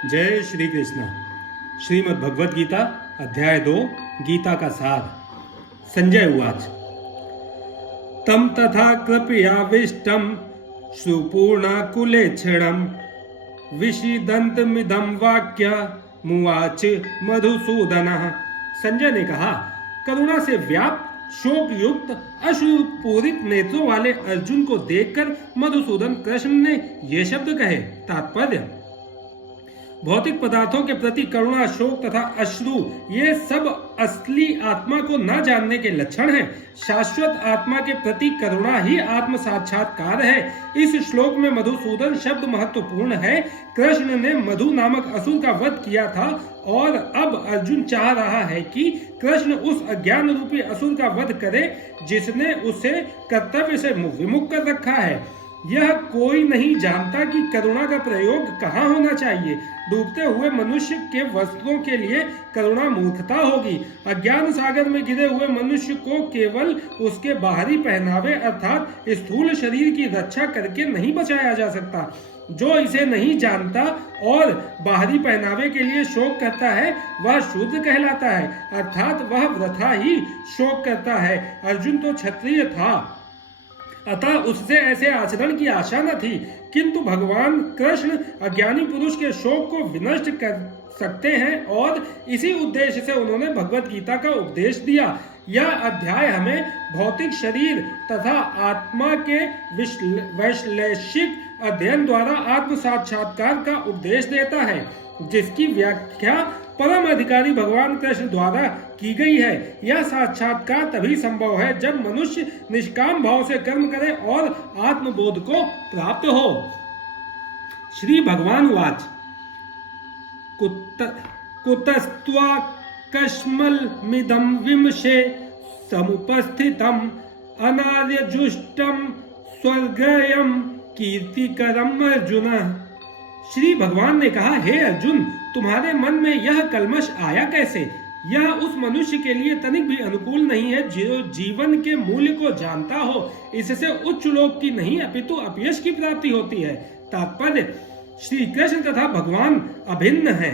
जय श्री कृष्ण। श्रीमद् भगवद गीता अध्याय 2 गीता का सार। संजय उवाच तम तथा कृपयाविष्टम सुपूर्णाकुलेक्षणम विषीदन्तमिदं वाक्य मुवाच मधुसूदनः। संजय ने कहा, करुणा से व्याप्त शोक युक्त अश्रुपूरित नेत्रों वाले अर्जुन को देखकर मधुसूदन कृष्ण ने ये शब्द कहे। तात्पर्य, भौतिक पदार्थों के प्रति करुणा, शोक तथा अश्रु ये सब असली आत्मा को न जानने के लक्षण हैं। शाश्वत आत्मा के प्रति करुणा ही आत्म साक्षात्कार है। इस श्लोक में मधुसूदन शब्द महत्वपूर्ण है। कृष्ण ने मधु नामक असुर का वध किया था और अब अर्जुन चाह रहा है कि कृष्ण उस अज्ञान रूपी असुर का वध करे जिसने उसे कर्तव्य से विमुख कर रखा है। यह कोई नहीं जानता कि करुणा का प्रयोग कहाँ होना चाहिए। डूबते हुए मनुष्य के वस्त्रों के लिए करुणा मूर्खता होगी। अज्ञान सागर में गिरे हुए मनुष्य को केवल उसके बाहरी पहनावे अर्थात स्थूल शरीर की रक्षा करके नहीं बचाया जा सकता। जो इसे नहीं जानता और बाहरी पहनावे के लिए शोक करता है वह शूद्र कहलाता है, अर्थात वह वृथा ही शोक करता है। अर्जुन तो क्षत्रिय था, अतः उससे ऐसे आचरण की आशा न थी, किंतु भगवान कृष्ण अज्ञानी पुरुष के शोक को विनष्ट कर सकते हैं और इसी उद्देश्य से उन्होंने भगवत गीता का उपदेश दिया। यह अध्याय हमें भौतिक शरीर तथा आत्मा के वैश्लेषिक अध्ययन द्वारा आत्म साक्षात्कार का उपदेश देता है, जिसकी व्याख्या परम अधिकारी भगवान कृष्ण द्वारा की गई है। यह साक्षात्कार तभी संभव है जब मनुष्य निष्काम भाव से कर्म करे और आत्मबोध को प्राप्त हो। श्री भगवान वाच कुतस्त्वा कश्मलमिदं विमशे समुपस्थितम अनार्यजुष्टम स्वर्गयम कीर्तिकरम अर्जुन। श्री भगवान ने कहा, हे अर्जुन, तुम्हारे मन में यह कल्मश आया कैसे? यह उस मनुष्य के लिए तनिक भी अनुकूल नहीं है जो जीवन के मूल्य को जानता हो। इससे उच्च लोक की नहीं अपितु अपयश की प्राप्ति होती है। तात्पर्य, श्री कृष्ण तथा भगवान अभिन्न है,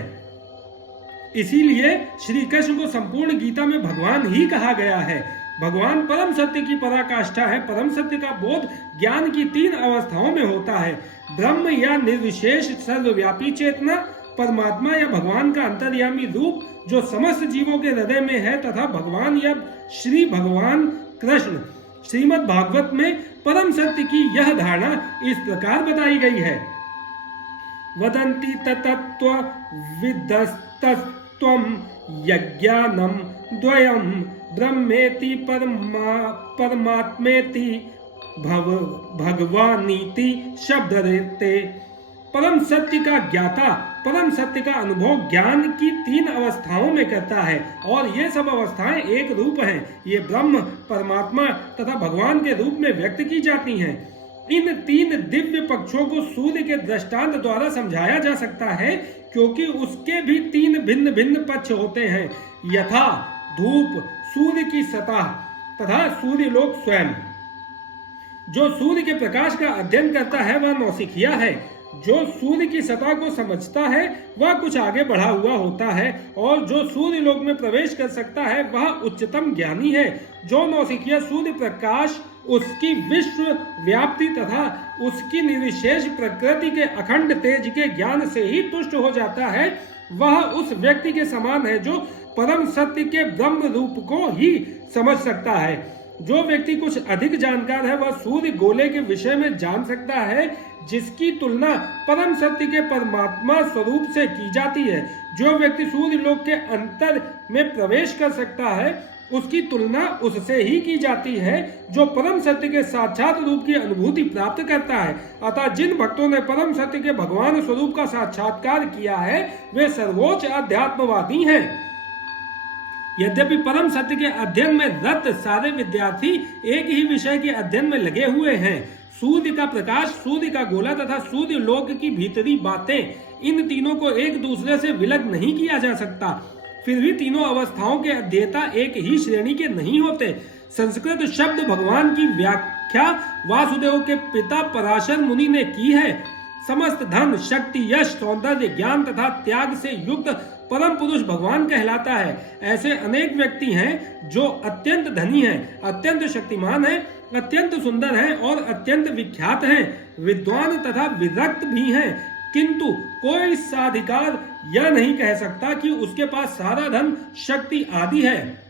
इसीलिए श्री कृष्ण को संपूर्ण गीता में भगवान ही कहा गया है। भगवान परम सत्य की पराकाष्ठा है। परम सत्य का बोध ज्ञान की 3 अवस्थाओं में होता है। ब्रह्म या निर्विशेष सर्वव्यापी चेतना, परमात्मा या भगवान का अंतर्यामी रूप जो समस्त जीवों के हृदय में है, तथा भगवान या श्री भगवान कृष्ण। श्रीमद् भागवत में परम सत्य की यह धारणा इस प्रकार बताई गई है। वदन्ति ततत्व विदस्तत्वम यज्ञानम द्वयम ब्रह्मेति परमात्मेति भगवानीति शब्द देते। परम सत्य का ज्ञाता परम सत्य का अनुभव ज्ञान की 3 अवस्थाओं में करता है और ये सब अवस्थाएं एक रूप हैं। ये ब्रह्म, परमात्मा तथा भगवान के रूप में व्यक्त की जाती हैं। इन 3 दिव्य पक्षों को सूर्य के दृष्टांत द्वारा समझाया जा सकता है, क्योंकि उसके भी 3 भिन्न भिन्न पक्ष होते हैं, यथा धूप, सूर्य की सतह तथा सूर्यलोक स्वयं। जो सूर्य के प्रकाश का अध्ययन करता है वह नौसिखिया है। जो सूर्य की सतह को समझता है वह कुछ आगे बढ़ा हुआ होता है और जो सूर्य लोक में प्रवेश कर सकता है वह उच्चतम ज्ञानी है। जो नौसिखिया सूर्य प्रकाश, उसकी विश्व व्याप्ति तथा उसकी निर्विशेष प्रकृति के अखंड तेज के ज्ञान से ही तुष्ट हो जाता है, वह उस व्यक्ति के समान है जो परम सत्य के ब्रह्म रूप को ही समझ सकता है। जो व्यक्ति कुछ अधिक जानकार है वह सूर्य गोले के विषय में जान सकता है, जिसकी तुलना परम सत्य के परमात्मा स्वरूप से की जाती है। जो व्यक्ति सूर्य लोक के अंतर में प्रवेश कर सकता है उसकी तुलना उससे ही की जाती है जो परम सत्य के साक्षात रूप की अनुभूति प्राप्त करता है। अतः जिन भक्तों ने परम सत्य के भगवान स्वरूप का साक्षात्कार किया है वे सर्वोच्च अध्यात्मवादी हैं। यद्यपि परम सत्य के अध्ययन में रत सारे विद्यार्थी एक ही विषय के अध्ययन में लगे हुए हैं। सूर्य का प्रकाश, सूर्य का गोला तथा सूर्य लोक की भीतरी बातें, इन तीनों को एक दूसरे से विलग नहीं किया जा सकता। फिर भी तीनों अवस्थाओं के अध्येता एक ही श्रेणी के नहीं होते। संस्कृत शब्द भगवान की व्याख्या वासुदेव के पिता पराशर मुनि ने की है। समस्त धन, शक्ति, यश, सौंदर्य, ज्ञान तथा त्याग से युक्त परम पुरुष भगवान कहलाता है। ऐसे अनेक व्यक्ति हैं जो अत्यंत धनी हैं, अत्यंत शक्तिमान हैं, अत्यंत सुंदर हैं और अत्यंत विख्यात हैं, विद्वान तथा विरक्त भी हैं, किंतु कोई साधिकार यह नहीं कह सकता कि उसके पास सारा धन, शक्ति आदि है।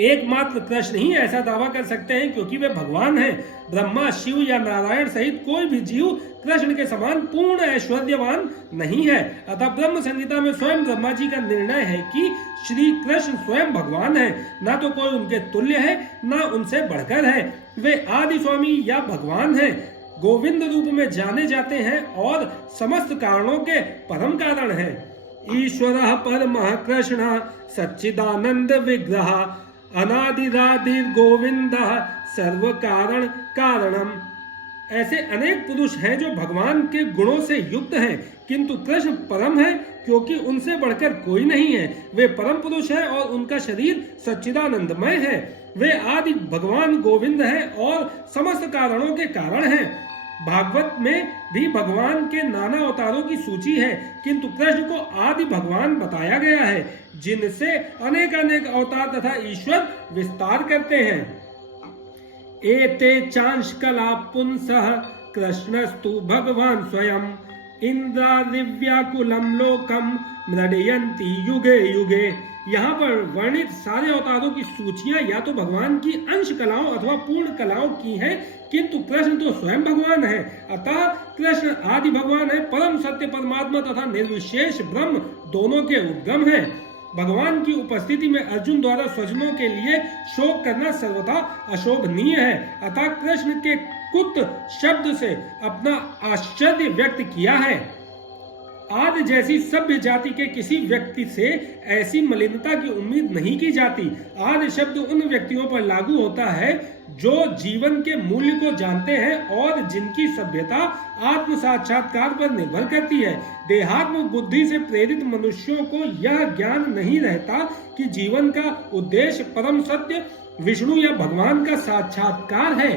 एकमात्र कृष्ण ही ऐसा दावा कर सकते हैं, क्योंकि वे भगवान हैं। ब्रह्मा, शिव या नारायण सहित कोई भी जीव कृष्ण के समान पूर्ण ऐश्वर्यवान नहीं है। अतः ब्रह्म संहिता में स्वयं ब्रह्मा जी का निर्णय है कि श्री कृष्ण स्वयं भगवान है, ना तो कोई उनके तुल्य है, ना उनसे बढ़कर है। वे आदि स्वामी या भगवान हैं, गोविंद रूप में जाने जाते हैं और समस्त कारणों के परम कारण हैं। ईश्वरः परमः कृष्णः सच्चिदानंद विग्रह अनादिरादिर गोविंदः सर्व कारण कारणम। ऐसे अनेक पुरुष हैं जो भगवान के गुणों से युक्त हैं, किंतु कृष्ण परम है, क्योंकि उनसे बढ़कर कोई नहीं है। वे परम पुरुष हैं और उनका शरीर सच्चिदानंदमय है। वे आदि भगवान गोविंद हैं और समस्त कारणों के कारण हैं। भागवत में भी भगवान के नाना अवतारों की सूची है, किंतु कृष्ण को आदि भगवान बताया गया है, जिनसे अनेक अनेक अवतार तथा ईश्वर विस्तार करते हैं। एते चांश कला पुंसः कृष्णस्तु भगवान स्वयं इंद्रादिव्याकुलम लोकम मृडयन्ति युगे युगे। यहाँ पर वर्णित सारे अवतारों की सूचियां या तो भगवान की अंश कलाओं अथवा पूर्ण कलाओं की है, किंतु कृष्ण तो स्वयं भगवान है। अतः कृष्ण आदि भगवान है, परम सत्य परमात्मा तथा निर्विशेष ब्रह्म दोनों के उद्गम है। भगवान की उपस्थिति में अर्जुन द्वारा स्वजनों के लिए शोक करना सर्वथा अशोभनीय है। अतः कृष्ण के कुत शब्द से अपना आश्चर्य व्यक्त किया है। आदि जैसी सभ्य जाति के किसी व्यक्ति से ऐसी मलिनता की उम्मीद नहीं की जाती। आदि शब्द उन व्यक्तियों पर लागू होता है जो जीवन के मूल्य को जानते हैं और जिनकी सभ्यता आत्म साक्षात्कार पर निर्भर करती है। देहात्म बुद्धि से प्रेरित मनुष्यों को यह ज्ञान नहीं रहता कि जीवन का उद्देश्य परम सत्य विष्णु या भगवान का साक्षात्कार है।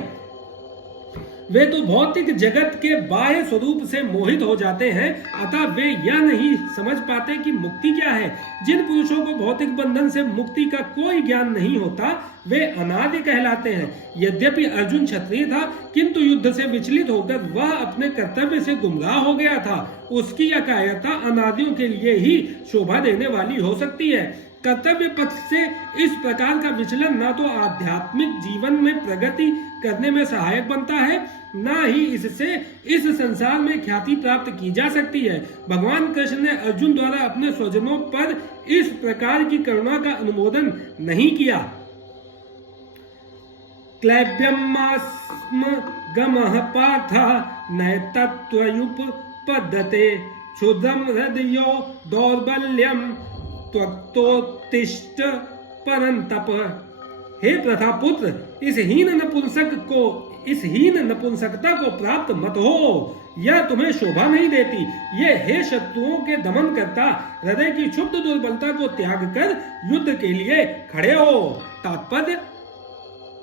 वे तो भौतिक जगत के बाह्य स्वरूप से मोहित हो जाते हैं, अतः वे यह नहीं समझ पाते कि मुक्ति क्या है। जिन पुरुषों को भौतिक बंधन से मुक्ति का कोई ज्ञान नहीं होता, वे अनादि कहलाते हैं। यद्यपि अर्जुन क्षत्रिय था, किंतु युद्ध से विचलित होकर वह अपने कर्तव्य से गुमराह हो गया था। उसकी यह कायरता अनादियों के लिए ही शोभा देने वाली हो सकती है। कर्तव्य पथ से इस प्रकार का विचलन न तो आध्यात्मिक जीवन में प्रगति करने में सहायक बनता है, न ही इससे इस संसार में ख्याति प्राप्त की जा सकती है। भगवान कृष्ण ने अर्जुन द्वारा अपने स्वजनों पर इस प्रकार की करुणा का अनुमोदन नहीं किया। क्लैब्यमास्म गमः पार्थ नैतत्त्वयुपपद्यते क्षुद्रम हृदयो दौर्बल्यम त्वक्तोत्तिष्ठ परंतप। हे प्रथापुत्र, इस हीन नपुंसकता को प्राप्त मत हो, यह तुम्हें शोभा नहीं देती। ये हे शत्रुओं के दमन करता, हृदय की क्षुब्ध दुर्बलता को त्याग कर युद्ध के लिए खड़े हो। तात्पर्य,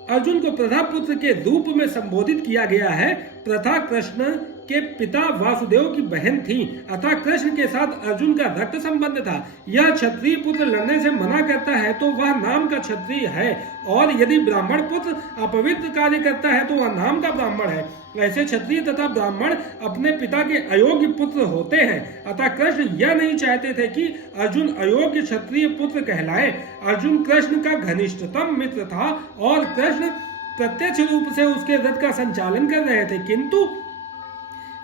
अर्जुन को प्रथापुत्र के रूप में संबोधित किया गया है। प्रथा कृष्ण के पिता वासुदेव की बहन थी, अतः कृष्ण के साथ अर्जुन का रक्त संबंध था। यह क्षत्रिय पुत्र लड़ने से मना करता है तो वह नाम का क्षत्रिय है, और यदि ब्राह्मण पुत्र अपवित्र कार्य करता है तो वह नाम का ब्राह्मण है। ऐसे क्षत्रिय तथा ब्राह्मण अपने पिता के अयोग्य पुत्र होते हैं। अतः कृष्ण यह नहीं चाहते थे कि अर्जुन अयोग्य क्षत्रिय पुत्र कहलाए। अर्जुन कृष्ण का घनिष्ठतम मित्र था और कृष्ण प्रत्यक्ष रूप से उसके रथ का संचालन कर रहे थे, किंतु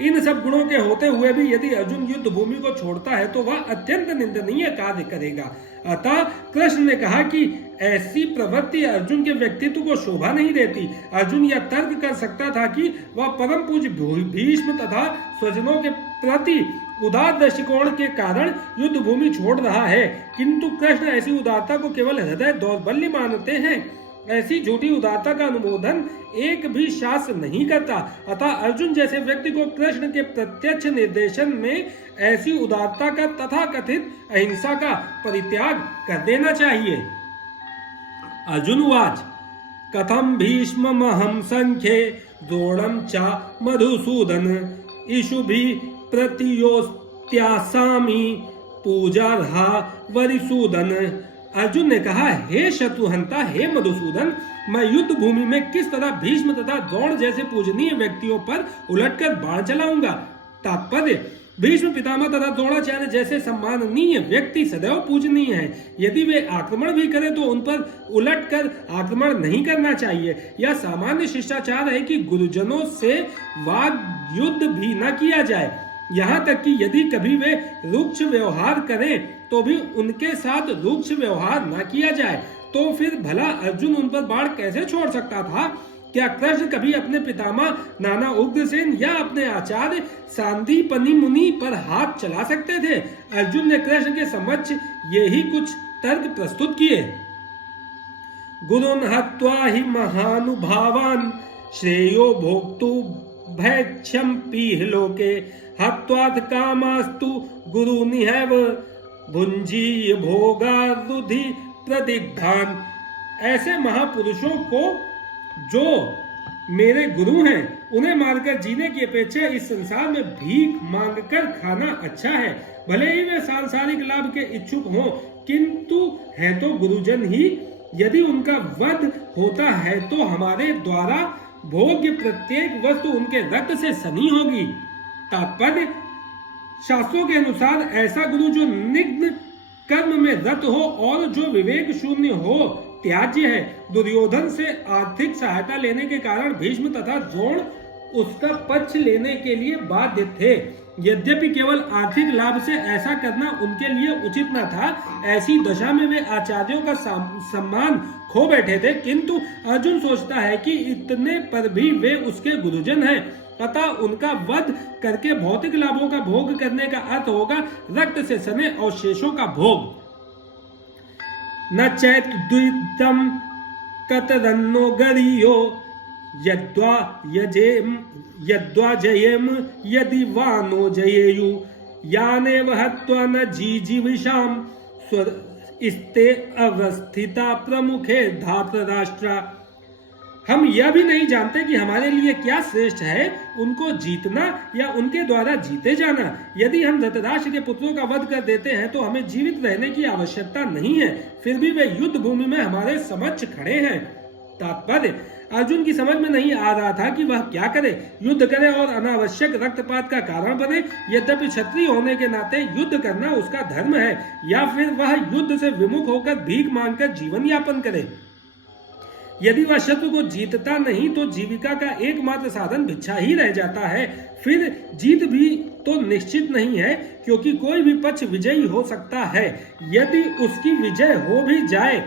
इन सब गुणों के होते हुए भी यदि अर्जुन युद्ध भूमि को छोड़ता है तो वह अत्यंत निंदनीय कार्य करेगा। अतः कृष्ण ने कहा कि ऐसी प्रवृत्ति अर्जुन के व्यक्तित्व को शोभा नहीं देती। अर्जुन यह तर्क कर सकता था कि वह परम पूज्य भीष्म तथा स्वजनों के प्रति उदार दृष्टिकोण के कारण युद्ध भूमि छोड़ रहा है, किंतु कृष्ण ऐसी उदारता को केवल हृदय दौर्बल्य मानते हैं। ऐसी झूठी उदारता का अनुमोदन एक भी शास्त्र नहीं करता। अतः अर्जुन जैसे व्यक्ति को कृष्ण के प्रत्यक्ष निर्देशन में ऐसी उदारता का तथा कथित अहिंसा का परित्याग कर देना चाहिए। अर्जुन उवाच कथम भीष्ममहं संख्ये द्रोणं च मधुसूदन इषुभि प्रतियोत्यासामि पूजार्हा वरिसूदन। अर्जुन ने कहा, हे शत्रुहंता, हे मधुसूदन, मैं युद्ध भूमि में किस तरह भीष्म तथा द्रोण जैसे पूजनीय व्यक्तियों पर उलटकर बाण चलाऊंगा। तात्पर्य, भीष्म पितामह तथा द्रोणाचार्य जैसे सम्माननीय व्यक्ति सदैव पूजनीय हैं। यदि वे आक्रमण भी करें तो उन पर उलटकर आक्रमण नहीं करना चाहिए। यह सामान्य शिष्टाचार है कि गुरुजनों से वाद युद्ध भी न किया जाए। यहाँ तक कि यदि कभी वे रुक्ष व्यवहार करें तो भी उनके साथ रुक्ष व्यवहार न किया जाए। तो फिर भला अर्जुन उन पर बाण कैसे छोड़ सकता था? क्या कृष्ण कभी अपने पितामह नाना उग्रसेन या अपने आचार्य सांदीपनि मुनि पर हाथ चला सकते थे? अर्जुन ने कृष्ण के समक्ष यही कुछ तर्क प्रस्तुत किए। गुरुन् हत्वा हि महानुभावान् श्रेयो भोक्तु भैक्ष्यम्पि लोके हत्वात् कामास्तु गुरुनिहैव भुञ्जीय भोगारुधि प्रदिग्धान। ऐसे महापुरुषों को जो मेरे गुरु हैं, उन्हें मारकर जीने की अपेक्षा इस संसार में भीख मांगकर खाना अच्छा है। भले ही वे सांसारिक लाभ के इच्छुक हों, किंतु है तो गुरुजन ही। यदि उनका वध होता है तो हमारे द्वारा भोग्य प्रत्येक वस्तु उनके रक्त से सनी होगी। तात्पर्य, शास्त्रों के अनुसार ऐसा गुरु जो निग्न कर्म में रत हो और जो विवेक शून्य हो त्याज्य है। दुर्योधन से आर्थिक सहायता लेने के कारण भीष्म तथा द्रोण उसका पक्ष लेने के लिए बाध्य थे। यद्यपि केवल आर्थिक लाभ से ऐसा करना उनके लिए उचित न था, ऐसी दशा में वे आचार्यों का सम्मान खो बैठे थे। किंतु अर्जुन सोचता है कि इतने पर भी वे उसके गुरुजन हैं, अतः उनका वध करके भौतिक लाभों का भोग करने का अर्थ होगा रक्त से सने अवशेषों का भोग। न चैत द्वितम कतरन्नो गरियो यद्वा जयेम यदि वानो जयेयु यानेव हत्वा न जीजीविषाम स्ते अवस्थिता प्रमुखे धातराष्ट्रा। हम यह भी नहीं जानते कि हमारे लिए क्या श्रेष्ठ है, उनको जीतना या उनके द्वारा जीते जाना। यदि हम धृतराष्ट्र के पुत्रों का वध कर देते हैं तो हमें जीवित रहने की आवश्यकता नहीं है, फिर भी वे युद्ध भूमि में हमारे समक्ष खड़े हैं। तात्पर्य, अर्जुन की समझ में नहीं आ रहा था कि वह क्या करे, युद्ध करे और अनावश्यक रक्तपात का कारण बने। यद्यपि क्षत्रिय होने के नाते युद्ध करना उसका धर्म है, या फिर वह युद्ध से विमुख होकर भीख मांगकर जीवन यापन करे। यदि वह शत्रु को जीतता नहीं तो जीविका का एकमात्र साधन भिक्षा ही रह जाता है। फिर जीत भी तो निश्चित नहीं है, क्योंकि कोई भी पक्ष विजयी हो सकता है। यदि उसकी विजय हो भी जाए,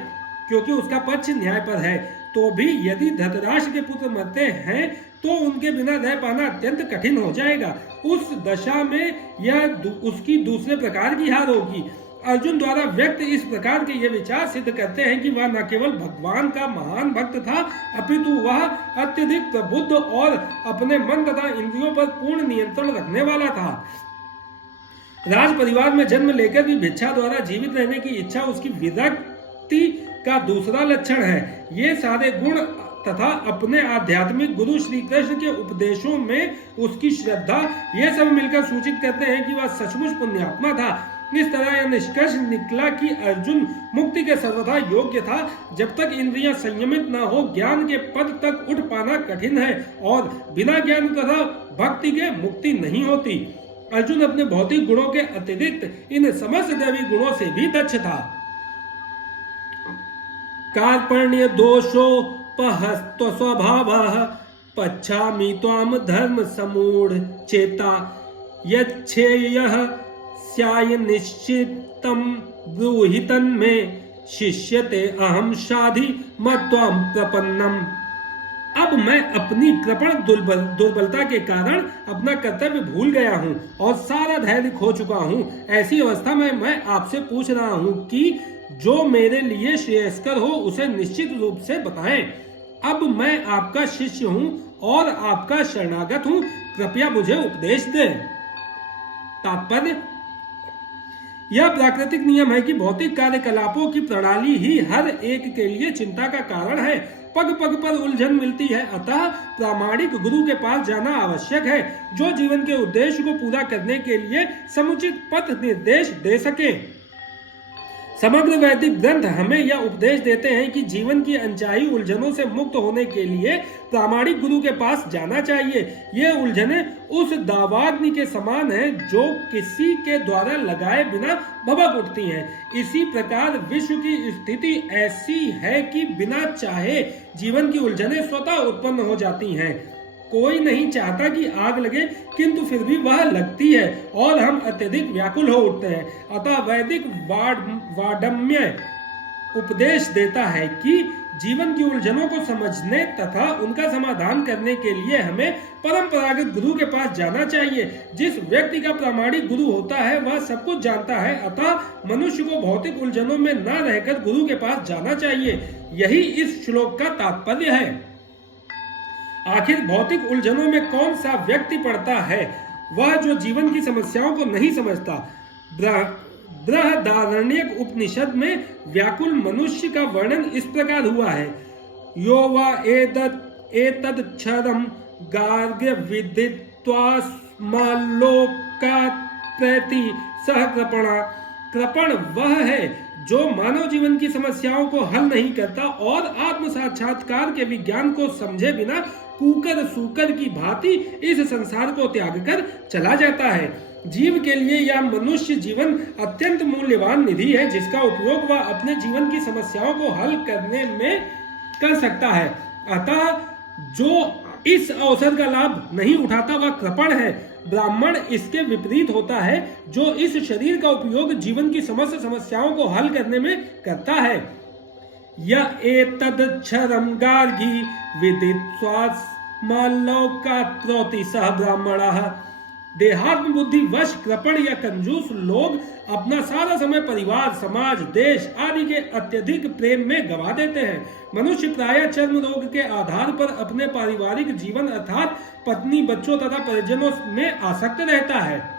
क्योंकि उसका पक्ष न्याय पर है, तो भी यदि धृतराष्ट्र के पुत्र मरते हैं तो उनके बिना रह पाना अत्यंत कठिन हो जाएगा। उस दशा में यह उसकी दूसरे प्रकार की हार होगी। अर्जुन द्वारा व्यक्त इस प्रकार के ये विचार सिद्ध करते हैं कि वह न केवल भगवान का महान भक्त था, अपितु वह अत्यधिक प्रबुद्ध और अपने मन तथा इंद्रियों पर पूर्ण नियंत्रण रखने वाला था। राज परिवार में जन्म लेकर भी भिक्षा द्वारा जीवित रहने की इच्छा उसकी विरक्ति का दूसरा लक्षण है। ये सारे गुण तथा अपने आध्यात्मिक गुरु श्री कृष्ण के उपदेशों में उसकी श्रद्धा, ये सब मिलकर सूचित करते हैं कि वह सचमुच पुण्यात्मा था। इस तरह यह निष्कर्ष निकला कि अर्जुन मुक्ति के सर्वथा योग्य था। जब तक इंद्रियां संयमित न हो, ज्ञान के पद तक उठ पाना कठिन है, और बिना ज्ञान तथा भक्ति के मुक्ति नहीं होती। अर्जुन अपने भौतिक गुणों के अतिरिक्त इन समस्त दैवी गुणों से भी दक्ष था। कार्पण्य दोषोपहस्तो स्वभावः पच्छामि त्वाम धर्म समूढ़ चेता यच्छेयः स्याय निश्चितम ब्रूहितन में शिष्यते अहम शाधि मत्वाम प्रपन्नम। अब मैं अपनी कृपण दुर्बलता के कारण अपना कर्तव्य भूल गया हूँ और सारा धैर्य खो चुका हूँ। ऐसी अवस्था में मैं आपसे पूछ रहा हूँ कि जो मेरे लिए श्रेयस्कर हो उसे निश्चित रूप से बताएं। अब मैं आपका शिष्य हूँ और आपका शरणागत हूँ, कृपया मुझे उपदेश दें। तात्पर्य, यह प्राकृतिक नियम है कि भौतिक कार्यकलापों की प्रणाली ही हर एक के लिए चिंता का कारण है, पग पग पर उलझन मिलती है। अतः प्रामाणिक गुरु के पास जाना आवश्यक है, जो जीवन के उद्देश्य को पूरा करने के लिए समुचित पथ निर्देश दे सके। समग्र वैदिक ग्रंथ हमें यह उपदेश देते हैं कि जीवन की अनचाही उलझनों से मुक्त होने के लिए प्रामाणिक गुरु के पास जाना चाहिए। ये उलझनें उस दावाग्नि के समान हैं जो किसी के द्वारा लगाए बिना भभक उठती हैं। इसी प्रकार विश्व की स्थिति ऐसी है कि बिना चाहे जीवन की उलझनें स्वतः उत्पन्न हो जाती हैं। कोई नहीं चाहता कि आग लगे, किंतु फिर भी वह लगती है और हम अत्यधिक व्याकुल हो उठते हैं। अतः वैदिक वाड्मय उपदेश देता है कि जीवन की उलझनों को समझने तथा उनका समाधान करने के लिए हमें परंपरागत गुरु के पास जाना चाहिए। जिस व्यक्ति का प्रामाणिक गुरु होता है वह सब कुछ जानता है, अतः मनुष्य को भौतिक उलझनों में न रहकर गुरु के पास जाना चाहिए। यही इस श्लोक का तात्पर्य है। आखिर भौतिक उलझनों में कौन सा व्यक्ति पड़ता है? वह जो जीवन की समस्याओं को नहीं समझता। बृहदारण्यक उपनिषद में व्याकुल मनुष्य का वर्णन इस प्रकार हुआ है। यो वा एतदक्षरम गार्ग्य विदित्वा स्मालोकात् प्रति सह कृपणा। कृपण वह है जो मानव जीवन की समस्याओं को हल नहीं करता और आत्म साक्षात्कार के विज्ञान को समझे बिना कूकर सूकर की भांति इस संसार को त्याग कर चला जाता है। जीव के लिए यह मनुष्य जीवन अत्यंत मूल्यवान निधि है, जिसका उपयोग वह अपने जीवन की समस्याओं को हल करने में कर सकता है। अतः जो इस अवसर का लाभ नहीं उठाता वह कृपण है। ब्राह्मण इसके विपरीत होता है, जो इस शरीर का उपयोग जीवन की समस्त समस्याओं को हल करने में करता है। यह एतदक्षरम गार्गी विदित्वा स्मालोकात् प्रति सह ब्राह्मणः। देहात्म बुद्धि वश कृपण या कंजूस लोग अपना सारा समय परिवार, समाज, देश आदि के अत्यधिक प्रेम में गवा देते हैं। मनुष्य प्रायः चर्म रोग के आधार पर अपने पारिवारिक जीवन अर्थात पत्नी, बच्चों तथा परिजनों में आसक्त रहता है।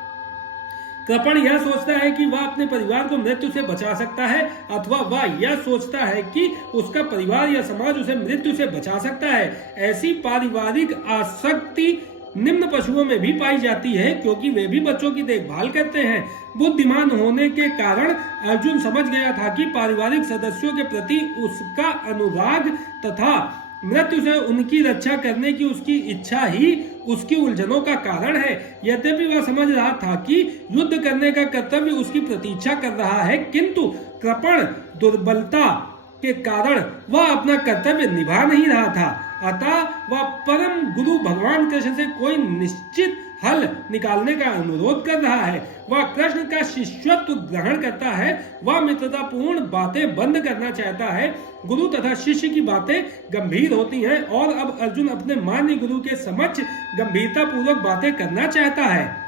कृपण यह सोचता है कि वह अपने परिवार को मृत्यु से बचा सकता है, अथवा वह यह सोचता है कि उसका परिवार या समाज उसे मृत्यु से बचा सकता है। ऐसी पारिवारिक आसक्ति निम्न पशुओं में भी पाई जाती है, क्योंकि वे भी बच्चों की देखभाल करते हैं। बुद्धिमान होने के कारण अर्जुन समझ गया था कि पारिवारिक सदस्यों के प्रति उसका अनुराग तथा मृत्यु से उनकी रक्षा करने की उसकी इच्छा ही उसकी उलझनों का कारण है। यद्यपि वह समझ रहा था कि युद्ध करने का कर्तव्य उसकी प्रतीक्षा कर रहा है, किंतु कृपण दुर्बलता के कारण वह अपना कर्तव्य निभा नहीं रहा था। अतः वह परम गुरु भगवान कृष्ण से कोई निश्चित हल निकालने का अनुरोध कर रहा है। वह कृष्ण का शिष्यत्व ग्रहण करता है। वह मित्रतापूर्ण बातें बंद करना चाहता है। गुरु तथा शिष्य की बातें गंभीर होती हैं और अब अर्जुन अपने मान्य गुरु के समक्ष गंभीरता पूर्वक बातें करना चाहता है।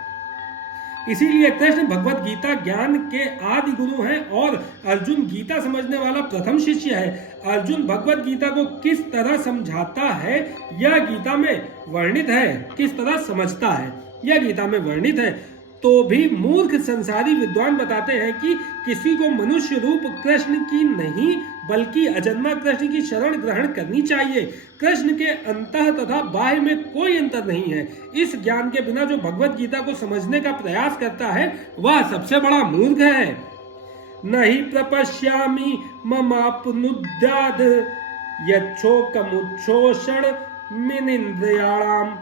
इसीलिए कृष्ण भगवत गीता ज्ञान के आदि गुरु हैं और अर्जुन गीता समझने वाला प्रथम शिष्य है। अर्जुन भगवत गीता को किस तरह समझाता है यह गीता में वर्णित है, किस तरह समझता है यह गीता में वर्णित है। तो भी मूर्ख संसारी विद्वान बताते हैं कि किसी को मनुष्य रूप कृष्ण की नहीं बल्कि अजन्मा कृष्ण की शरण ग्रहण करनी चाहिए। कृष्ण के अंतः तथा बाह्य में कोई अंतर नहीं है। इस ज्ञान के बिना जो भगवत गीता को समझने का प्रयास करता है वह सबसे बड़ा मूर्ख है। नहीं प्रपश्यामि ममापनुद्याद यच्छोकमुच्छोषण मिनिन्द्रियाणाम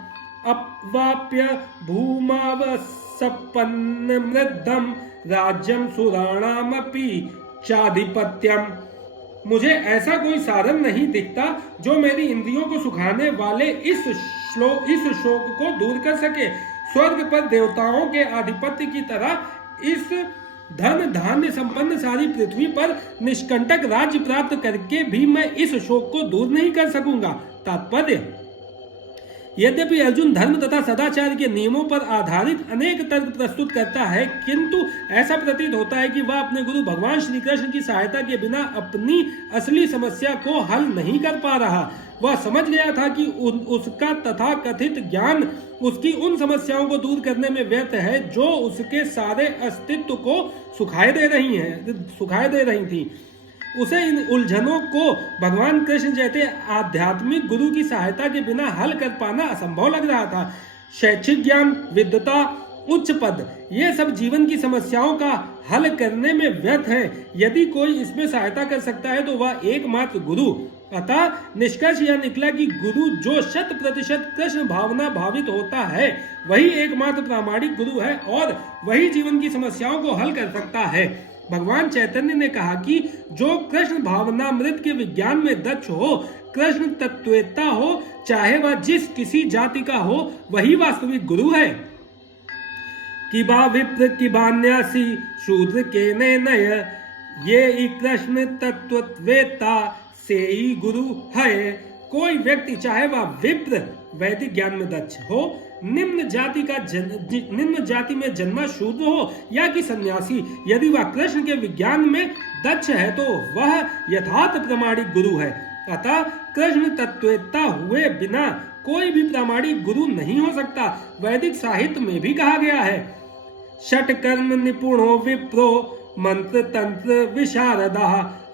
अपवाप्य भूमावसपन्न मृद्धम राज्यम सुराणामपि चाधिपत्यम। मुझे ऐसा कोई साधन नहीं दिखता जो मेरी इंद्रियों को सुखाने वाले इस शोक को दूर कर सके। स्वर्ग पर देवताओं के आधिपत्य की तरह इस धन धान्य संपन्न सारी पृथ्वी पर निष्कंटक राज्य प्राप्त करके भी मैं इस शोक को दूर नहीं कर सकूंगा। तात्पर्य, यद्यपि अर्जुन धर्म तथा सदाचार के नियमों पर आधारित अनेक तर्क प्रस्तुत करता है, किंतु ऐसा प्रतीत होता है कि वह अपने गुरु भगवान श्री कृष्ण की सहायता के बिना अपनी असली समस्या को हल नहीं कर पा रहा। वह समझ गया था कि उसका तथा कथित ज्ञान उसकी उन समस्याओं को दूर करने में व्यर्थ है जो उसके सारे अस्तित्व को सुखाए दे रही थी। उसे इन उलझनों को भगवान कृष्ण जैसे आध्यात्मिक गुरु की सहायता के बिना हल कर पाना असंभव लग रहा था। शैक्षिक ज्ञान, विद्वता, उच्च पद, ये सब जीवन की समस्याओं का हल करने में व्यर्थ है। यदि कोई इसमें सहायता कर सकता है तो वह एकमात्र गुरु। अतः निष्कर्ष यह निकला कि गुरु जो 100% कृष्ण भावना भावित होता है वही एकमात्र प्रामाणिक गुरु है और वही जीवन की समस्याओं को हल कर सकता है। भगवान चैतन्य ने कहा कि जो कृष्ण भावनामृत के विज्ञान में दक्ष हो, कृष्ण तत्ववेत्ता हो, चाहे वह जिस किसी जाति का हो, वही वास्तविक गुरु है। कि बा विप्र की बान्यासी शूद्र के नय, ये कृष्ण तत्ववेत्ता से ही गुरु है। कोई व्यक्ति चाहे वह विप्र वैदिक ज्ञान में दक्ष हो, निम्न जाति में जन्मा शूद्र हो या कि सन्यासी, यदि वह कृष्ण के विज्ञान में दक्ष है तो वह यथार्थ प्रामाणिक गुरु है। अतः कृष्ण तत्ववेत्ता हुए बिना कोई भी प्रामाणिक गुरु नहीं हो सकता। वैदिक साहित्य में भी कहा गया है, षट कर्म निपुणो विप्रो मंत्र तंत्र विशारदा,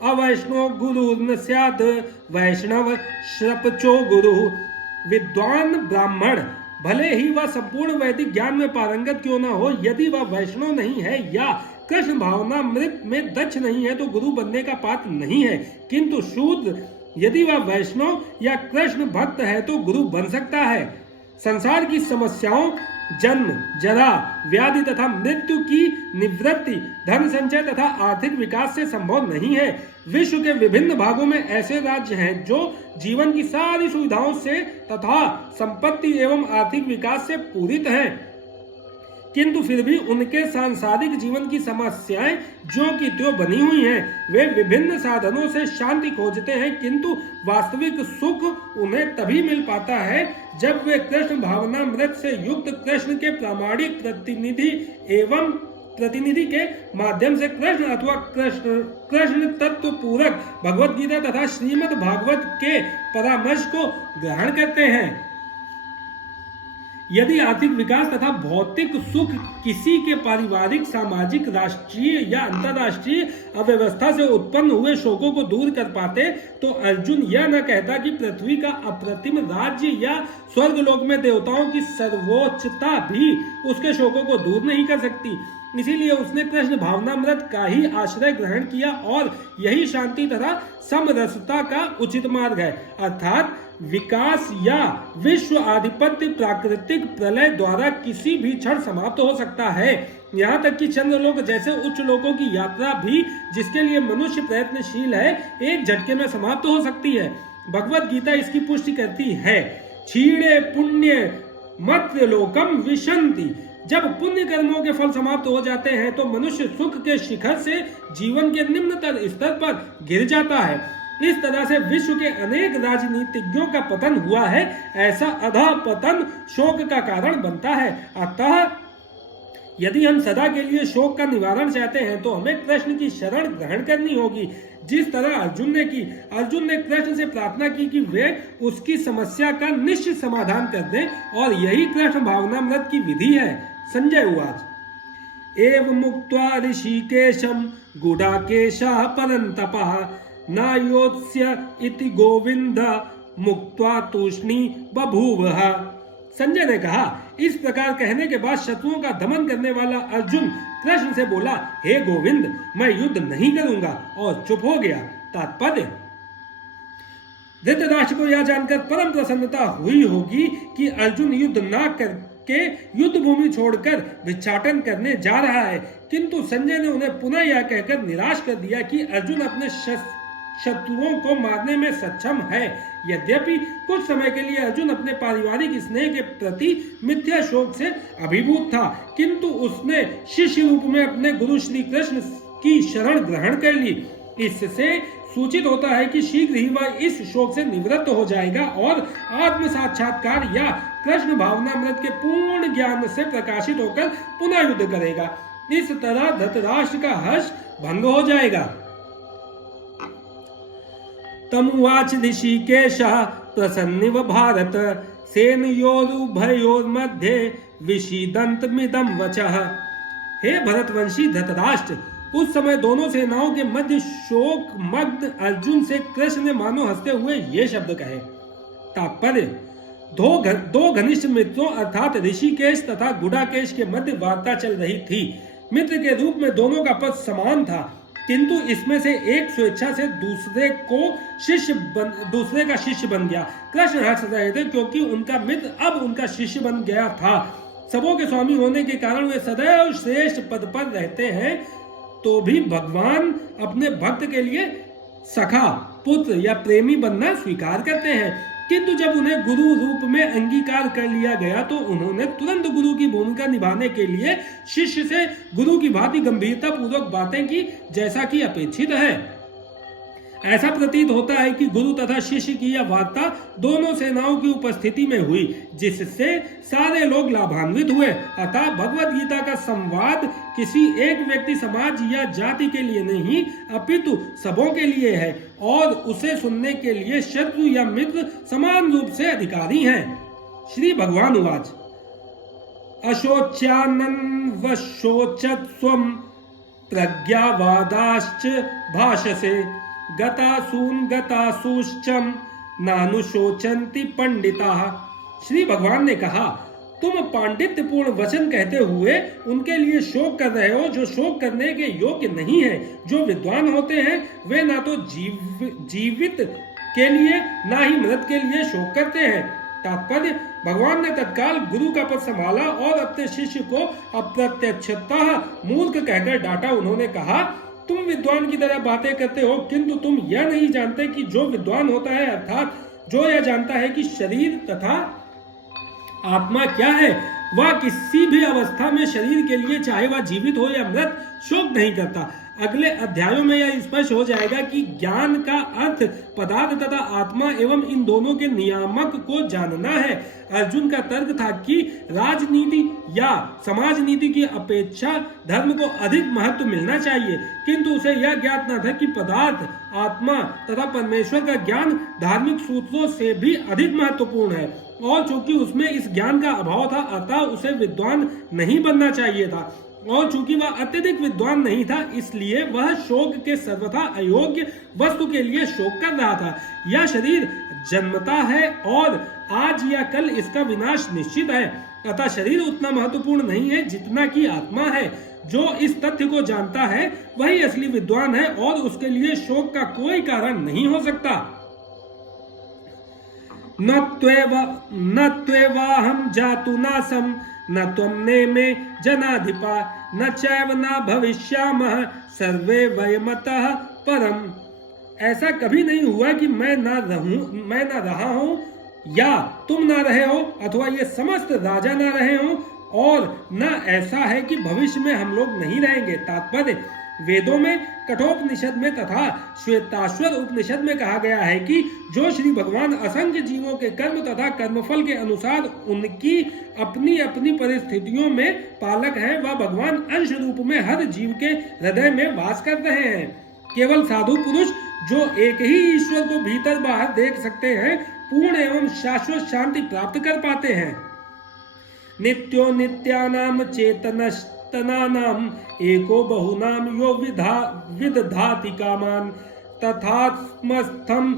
अवैष्णो गुरु न स्यात् वैष्णव श्रपचो गुरु। विद्वान ब्राह्मण भले ही वह संपूर्ण वैदिक ज्ञान में पारंगत क्यों न हो, यदि वह वैष्णव नहीं है या कृष्ण भावनामृत में दक्ष नहीं है तो गुरु बनने का पात्र नहीं है। किंतु शूद्र यदि वह वैष्णव या कृष्ण भक्त है तो गुरु बन सकता है। संसार की समस्याओं, जन्म, जरा, व्याधि तथा मृत्यु की निवृत्ति धन संचय तथा आर्थिक विकास से संभव नहीं है। विश्व के विभिन्न भागों में ऐसे राज्य हैं जो जीवन की सारी सुविधाओं से तथा संपत्ति एवं आर्थिक विकास से पूरित हैं, किंतु फिर भी उनके सांसारिक जीवन की समस्याएं जो की त्यों बनी हुई हैं। वे विभिन्न साधनों से शांति खोजते हैं, किंतु वास्तविक सुख उन्हें तभी मिल पाता है जब वे कृष्ण भावनामृत से युक्त कृष्ण के प्रामाणिक प्रतिनिधि के माध्यम से कृष्ण अथवा कृष्ण तत्व पूरक भगवत गीता तथा श्रीमद् भागवत के परामर्श को ग्रहण करते हैं। यदि आर्थिक विकास तथा भौतिक सुख किसी के पारिवारिक, सामाजिक, राष्ट्रीय या अंतर्राष्ट्रीय अव्यवस्था से उत्पन्न हुए शोकों को दूर कर पाते तो अर्जुन यह न कहता कि पृथ्वी का अप्रतिम राज्य या स्वर्गलोक में देवताओं की सर्वोच्चता भी उसके शोकों को दूर नहीं कर सकती। इसीलिए उसने कृष्ण भावनामृत का ही आश्रय ग्रहण किया और यही शांति तथा समरसता का उचित मार्ग है। अर्थात विकास या विश्व आधिपत्य प्राकृतिक प्रलय द्वारा किसी भी क्षण समाप्त हो सकता है। यहाँ तक कि चंद्रलोक जैसे उच्च लोकों की यात्रा भी, जिसके लिए मनुष्य प्रयत्नशील है, एक झटके में समाप्त हो सकती है। भगवत गीता इसकी पुष्टि करती है, क्षीणे पुण्य मत्र लोकम विशंति। जब पुण्य कर्मों के फल समाप्त हो जाते हैं तो मनुष्य सुख के शिखर से जीवन के निम्नतर स्तर पर गिर जाता है। इस तरह से विश्व के अनेक राजनीतिज्ञों का पतन हुआ है। ऐसा अधः पतन शोक का कारण बनता है। अतः यदि हम सदा के लिए शोक का निवारण चाहते हैं तो हमें कृष्ण की शरण ग्रहण करनी होगी, जिस तरह अर्जुन ने की। अर्जुन ने कृष्ण से प्रार्थना की कि वे उसकी समस्या का निश्चित समाधान कर दें और यही कृष्ण भावनामृत की विधि है। संजय उवाच एव मुक्त्वा ऋषिकेशं गुडाकेशः परन्तपः नायोत्स्य इति गोविंद मुक्त्वा तूष्णी बभूवः। संजय ने कहा, इस प्रकार कहने के बाद शत्रुओं का दमन करने वाला अर्जुन कृष्ण से बोला, हे गोविंद, मैं युद्ध नहीं करूंगा, और चुप हो गया। तात्पर्य, धृतराष्ट्र को यह जानकर परम प्रसन्नता हुई होगी कि अर्जुन युद्ध न करके युद्ध भूमि छोड़कर भिक्षाटन करने जा रहा है, किंतु संजय ने उन्हें पुनः यह कहकर निराश कर दिया कि अर्जुन अपने शत्रुओं को मारने में सक्षम है। यद्यपि कुछ समय के लिए अर्जुन अपने पारिवारिक स्नेह के प्रति मिथ्या शोक से अभिभूत था, किंतु उसने शिष्य रूप में अपने गुरु श्री कृष्ण की शरण ग्रहण कर ली। इससे सूचित होता है कि शीघ्र ही वह इस शोक से निवृत्त हो जाएगा और आत्म साक्षात्कार या कृष्ण भावनामृत के पूर्ण ज्ञान से प्रकाशित होकर पुनः युद्ध करेगा। इस तरह धृतराष्ट्र का हर्ष भंग हो जाएगा। तमुवाच ऋषिकेशः प्रसन्निव भारत सेनयोरुभयोर्मध्ये विषीदन्तमिदं वचः। हे भरतवंशी धृतराष्ट्र, उस समय दोनों सेनाओं के मध्य शोक मग्न अर्जुन से कृष्ण ने मानो हंसते हुए ये शब्द कहे। तात्पर्य, दो घनिष्ठ मित्रों अर्थात ऋषिकेश तथा गुडाकेश के मध्य वार्ता चल रही थी। मित्र के रूप में दोनों का पद समान था, किंतु इसमें से एक स्वेच्छा से दूसरे का शिष्य बन गया। कृष्ण हंस रहे थे क्योंकि उनका मित्र अब उनका शिष्य बन गया था। सबों के स्वामी होने के कारण वे सदैव श्रेष्ठ पद पर रहते हैं, तो भी भगवान अपने भक्त के लिए सखा, पुत्र या प्रेमी बनना स्वीकार करते हैं। किंतु जब उन्हें गुरु रूप में अंगीकार कर लिया गया तो उन्होंने तुरंत गुरु की भूमिका निभाने के लिए शिष्य से गुरु की भांति गंभीरता पूर्वक बातें की, जैसा कि अपेक्षित है। ऐसा प्रतीत होता है कि गुरु तथा शिष्य की यह वार्ता दोनों सेनाओं की उपस्थिति में हुई, जिससे सारे लोग लाभान्वित हुए। अतः भगवद गीता का संवाद किसी एक व्यक्ति, समाज या जाति के लिए नहीं, अपितु सबों के लिए है और उसे सुनने के लिए शत्रु या मित्र समान रूप से अधिकारी हैं। श्री भगवान उवाच अशोच्यानन वशोचत स्वम प्रज्ञावादाश्च भाषसे गतासून गतासूश्चम नानुशोचन्ति पंडिताः। श्री भगवान ने कहा, तुम पांडित्यपूर्ण वचन कहते हुए उनके लिए शोक कर रहे हो जो शोक करने के योग्य नहीं है। जो विद्वान होते हैं वे ना तो जीवित के लिए ना ही मृत के लिए शोक करते हैं। तात्पर्य, भगवान ने तत्काल गुरु का पद संभाला और अपने शिष्य को अप्रत्यक्षतः मूर्ख कहकर डांटा। उन्होंने कहा, तुम विद्वान की तरह बातें करते हो, किंतु तुम यह नहीं जानते कि जो विद्वान होता है अर्थात जो यह जानता है कि शरीर तथा आत्मा क्या है, वह किसी भी अवस्था में शरीर के लिए, चाहे वह जीवित हो या मृत, शोक नहीं करता। अगले अध्यायों में यह स्पष्ट हो जाएगा कि ज्ञान का अर्थ पदार्थ तथा आत्मा एवं इन दोनों के नियामक को जानना है। अर्जुन का तर्क था कि राजनीति या समाज नीति की अपेक्षा धर्म को अधिक महत्व मिलना चाहिए, किंतु उसे यह ज्ञात न था कि पदार्थ, आत्मा तथा परमेश्वर का ज्ञान धार्मिक सूत्रों से भी अधिक महत्वपूर्ण है। और चूंकि उसमें इस ज्ञान का अभाव था, अतः उसे विद्वान नहीं बनना चाहिए था। और चूंकि वह अत्यधिक विद्वान नहीं था, इसलिए वह शोक के सर्वथा अयोग्य वस्तु के लिए शोक कर रहा था। यह शरीर जन्मता है और आज या कल इसका विनाश निश्चित है, अतः शरीर उतना महत्वपूर्ण नहीं है जितना कि आत्मा है। जो इस तथ्य को जानता है वही असली विद्वान है और उसके लिए शोक का कोई कारण नहीं हो सकता। न त्वेवाहं जातु नासं न त्वं नेमे जनाधिपा न चैव न भविष्यामः सर्वे वयमतः परम। ऐसा कभी नहीं हुआ कि मैं न रहा हूं या तुम ना रहे हो, अथवा ये समस्त राजा ना रहे हो, और न ऐसा है कि भविष्य में हम लोग नहीं रहेंगे। तात्पर्य, वेदों में, कठोपनिषद में तथा श्वेताश्वर उपनिषद में कहा गया है कि जो श्री भगवान असंख्य जीवों के कर्म तथा कर्मफल के अनुसार उनकी अपनी अपनी परिस्थितियों में पालक हैं, वह भगवान अंश रूप में हर जीव के हृदय में वास कर रहे हैं। केवल साधु पुरुष जो एक ही ईश्वर को भीतर बाहर देख सकते हैं, पूर्ण एवं शाश्वत शांति प्राप्त कर पाते हैं। नित्यो नित्यानाम चेतनस्तनानाम एको बहुनाम यो विदधाति कामान तथात्मस्थम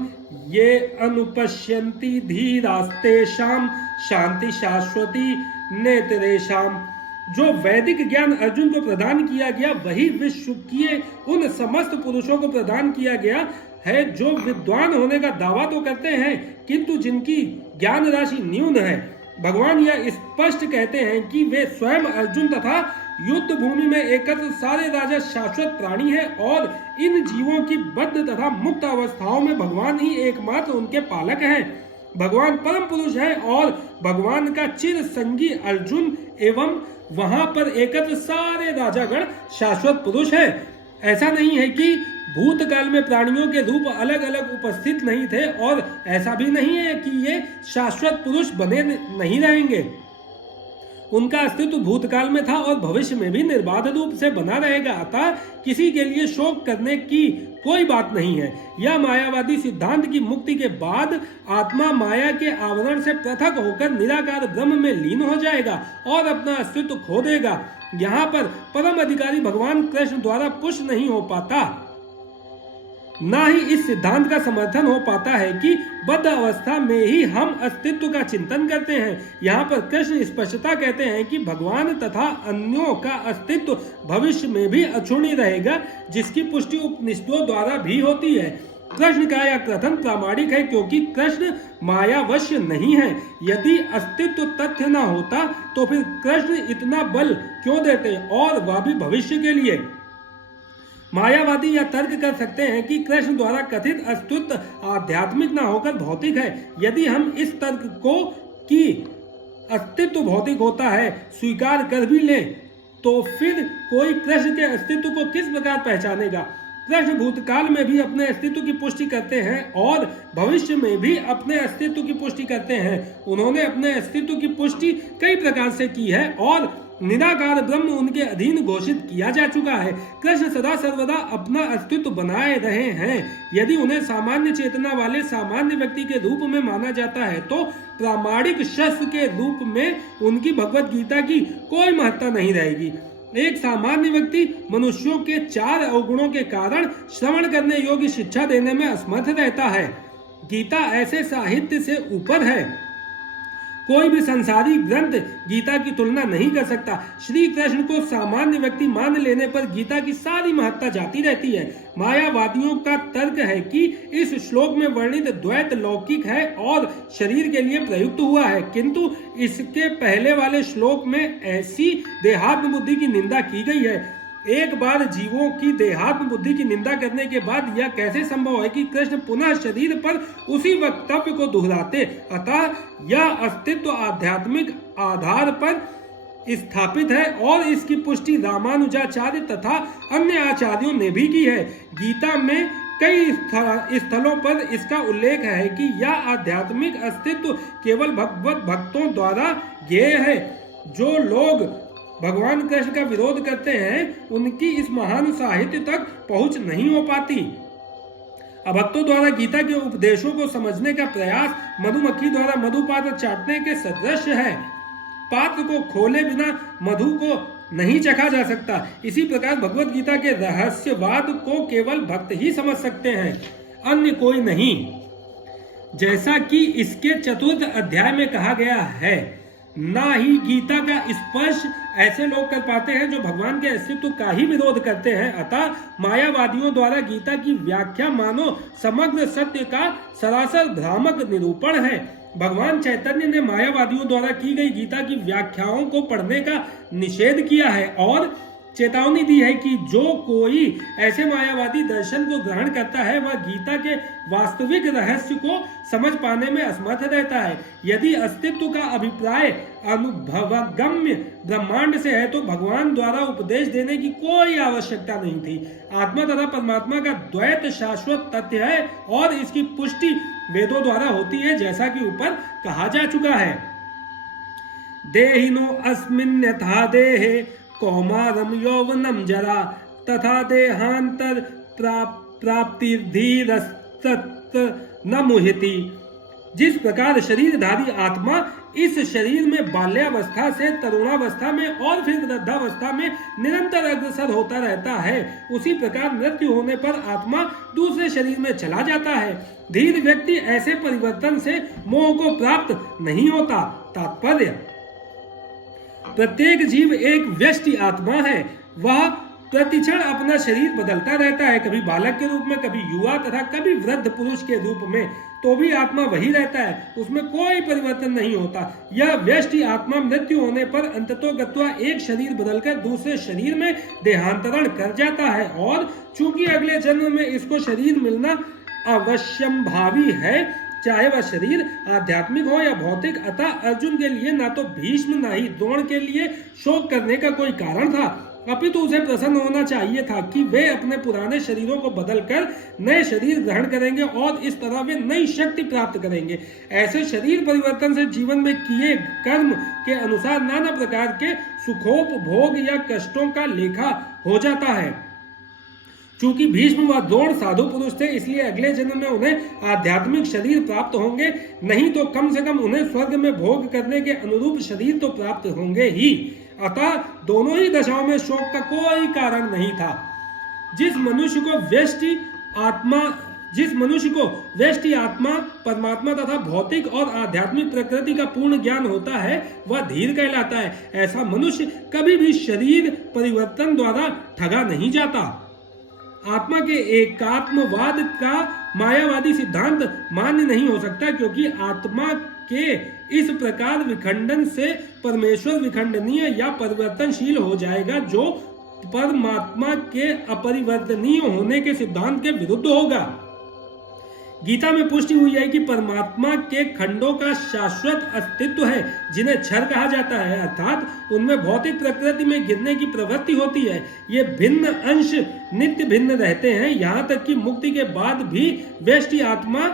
ये अनुपश्यन्ति धीरास्तेषाम शांति शाश्वती नेतरेषाम। जो वैदिक ज्ञान अर्जुन को प्रदान किया गया वही विश्व के उन समस्त पुरुषों को प्रदान किया गया है जो विद्वान होने का दावा तो करते हैं, किंतु जिनकी ज्ञान राशि न्यून है। भगवान यह स्पष्ट कहते हैं कि वे स्वयं अर्जुन तथा युद्ध भूमि में एकत्र सारे राजा शाश्वत प्राणी हैं और इन जीवों की बद्ध तथा मुक्त अवस्थाओं में भगवान ही एकमात्र उनके पालक हैं। भगवान परम पुरुष है और भगवान का चिर संगी अर्जुन एवं वहां पर एकत्र सारे राजागण शाश्वत पुरुष हैं। ऐसा नहीं है कि भूतकाल में प्राणियों के रूप अलग अलग उपस्थित नहीं थे और ऐसा भी नहीं है कि ये शाश्वत पुरुष बने नहीं रहेंगे। उनका अस्तित्व भूतकाल में था और भविष्य में भी निर्बाध रूप से बना रहेगा, अतः किसी के लिए शोक करने की कोई बात नहीं है। यह मायावादी सिद्धांत की मुक्ति के बाद आत्मा माया के आवरण से पृथक होकर निराकार ब्रह्म में लीन हो जाएगा और अपना अस्तित्व खो देगा। यहाँ पर परम अधिकारी भगवान कृष्ण द्वारा पुष्ट नहीं हो पाता, ना ही इस सिद्धांत का समर्थन हो पाता है कि बद्ध अवस्था में ही हम अस्तित्व का चिंतन करते हैं। यहाँ पर कृष्ण स्पष्टता कहते हैं कि भगवान तथा अन्यों का अस्तित्व भविष्य में भी अक्षुण्य रहेगा, जिसकी पुष्टि उपनिषदों द्वारा भी होती है। कृष्ण का यह कथन प्रामाणिक है क्योंकि कृष्ण मायावश्य नहीं है। यदि अस्तित्व तथ्य न होता तो फिर कृष्ण इतना बल क्यों देते, और वह भी भविष्य के लिए। मायावादी यह तर्क कर सकते हैं कि कृष्ण द्वारा कथित अस्तित्व आध्यात्मिक न होकर भौतिक है। यदि हम इस तर्क को कि अस्तित्व भौतिक होता है स्वीकार कर भी लें तो फिर कोई कृष्ण के अस्तित्व को किस प्रकार पहचानेगा। कृष्ण भूतकाल में भी अपने अस्तित्व की पुष्टि करते हैं और भविष्य में भी अपने अस्तित्व की पुष्टि करते हैं। उन्होंने अपने अस्तित्व की पुष्टि कई प्रकार से की है और निराकार ब्रह्म उनके अधीन घोषित किया जा चुका है। कृष्ण सदा सर्वदा अपना अस्तित्व बनाए रहे हैं। यदि उन्हें सामान्य चेतना वाले सामान्य व्यक्ति के रूप में माना जाता है तो प्रामाणिक शस्त्र के रूप में उनकी भगवत गीता की कोई महत्ता नहीं रहेगी। एक सामान्य व्यक्ति मनुष्यों के 4 अवगुणों के कारण श्रवण करने योग्य शिक्षा देने में असमर्थ रहता है। गीता ऐसे साहित्य से ऊपर है, कोई भी संसारी ग्रंथ गीता की तुलना नहीं कर सकता। श्री कृष्ण को सामान्य व्यक्ति मान लेने पर गीता की सारी महत्ता जाती रहती है। मायावादियों का तर्क है कि इस श्लोक में वर्णित द्वैत लौकिक है और शरीर के लिए प्रयुक्त हुआ है, किंतु इसके पहले वाले श्लोक में ऐसी देहात्म बुद्धि की निंदा की गई है। एक बार जीवों की देहात्म बुद्धि की निंदा करने के बाद यह कैसे संभव है कि कृष्ण पुनः शरीर पर उसी वक्तव्य को दोहराते। अतः यह अस्तित्व आध्यात्मिक आधार पर स्थापित है और इसकी पुष्टि रामानुजाचार्य तथा अन्य आचार्यों ने भी की है। गीता में कई स्थलों पर इसका उल्लेख है कि यह आध्यात्मिक अस्तित्व केवल भगवत भक्तों द्वारा ज्ञेय है। जो लोग भगवान कृष्ण का विरोध करते हैं उनकी इस महान साहित्य तक पहुंच नहीं हो पाती। अभक्तों द्वारा गीता के उपदेशों को समझने का प्रयास मधुमक्खी द्वारा मधुपात्र चाटने के सदृश है। पात्र को खोले बिना मधु को नहीं चखा जा सकता। इसी प्रकार भगवत गीता के रहस्यवाद को केवल भक्त ही समझ सकते हैं, अन्य कोई नहीं। जैसा कि इसके 4th अध्याय में कहा गया है, ना ही गीता का स्पर्श ऐसे लोग कर पाते हैं जो भगवान के अस्तित्व का ही विरोध करते हैं। अतः मायावादियों द्वारा गीता की व्याख्या मानो समग्र सत्य का सरासर भ्रामक निरूपण है। भगवान चैतन्य ने मायावादियों द्वारा की गई गीता की व्याख्याओं को पढ़ने का निषेध किया है और चेतावनी दी है कि जो कोई ऐसे मायावादी दर्शन को ग्रहण करता है वह गीता के वास्तविक रहस्य को समझ पाने में असमर्थ रहता है। यदि अस्तित्व का अभिप्राय अनुभवगम्य ब्रह्मांड से है तो भगवान द्वारा उपदेश देने की कोई आवश्यकता नहीं थी। आत्मा तथा परमात्मा का द्वैत शाश्वत तथ्य है और इसकी पुष्टि वेदों द्वारा होती है, जैसा कि ऊपर कहा जा चुका है। देहिनो अस्मिन् यथा देहे कौमारम यौवनम जरा तथा देहांतर प्राप्तिर्धीरस्तत् न मुह्यति। जिस प्रकार शरीरधारी आत्मा इस शरीर में बाल्यावस्था से तरुणावस्था में और फिर वृद्धावस्था में निरंतर अग्रसर होता रहता है, उसी प्रकार मृत्यु होने पर आत्मा दूसरे शरीर में चला जाता है। धीर व्यक्ति ऐसे परिवर्तन से मोह को प्राप्त नहीं होता। तात्पर्य, प्रत्येक जीव एक व्यष्टि आत्मा है। वह प्रतिक्षण अपना शरीर बदलता रहता है, कभी बालक के रूप में, कभी युवा तथा कभी वृद्ध पुरुष के रूप में, तो भी आत्मा वही रहता है, उसमें कोई परिवर्तन नहीं होता। यह व्यष्टि आत्मा मृत्यु होने पर अंततोगत्वा एक शरीर बदलकर दूसरे शरीर में देहांतरण कर जाता है और चूंकि अगले जन्म में इसको शरीर मिलना अवश्यंभावी है, चाहे वह शरीर आध्यात्मिक हो या भौतिक। अतः अर्जुन के लिए ना तो भीष्म ना ही द्रोण के लिए शोक करने का कोई कारण था। अपितु उसे प्रसन्न होना चाहिए था कि वे अपने पुराने शरीरों को बदलकर नए शरीर ग्रहण करेंगे और इस तरह वे नई शक्ति प्राप्त करेंगे। ऐसे शरीर परिवर्तन से जीवन में किए कर्म के अनुसार नाना प्रकार के सुखोपभोग या कष्टों का लेखा हो जाता है। चूंकि भीष्म व द्रोण साधु पुरुष थे, इसलिए अगले जन्म में उन्हें आध्यात्मिक शरीर प्राप्त होंगे, नहीं तो कम से कम उन्हें स्वर्ग में भोग करने के अनुरूप शरीर तो प्राप्त होंगे ही। अतः दोनों ही दशाओं में शोक का कोई कारण नहीं था। जिस मनुष्य को व्यष्टि आत्मा परमात्मा तथा भौतिक और आध्यात्मिक प्रकृति का पूर्ण ज्ञान होता है, वह धीर कहलाता है। ऐसा मनुष्य कभी भी शरीर परिवर्तन द्वारा ठगा नहीं जाता। आत्मा के एकात्मवाद का मायावादी सिद्धांत मान्य नहीं हो सकता, क्योंकि आत्मा के इस प्रकार विखंडन से परमेश्वर विखंडनीय या परिवर्तनशील हो जाएगा, जो परमात्मा के अपरिवर्तनीय होने के सिद्धांत के विरुद्ध होगा। गीता में पुष्टि हुई है कि परमात्मा के खंडों का शाश्वत अस्तित्व है, जिन्हें क्षर कहा जाता है, अर्थात उनमें भौतिक प्रकृति में गिरने की प्रवृत्ति होती है। ये भिन्न अंश नित्य भिन्न रहते हैं, यहाँ तक कि मुक्ति के बाद भी व्यष्टि आत्मा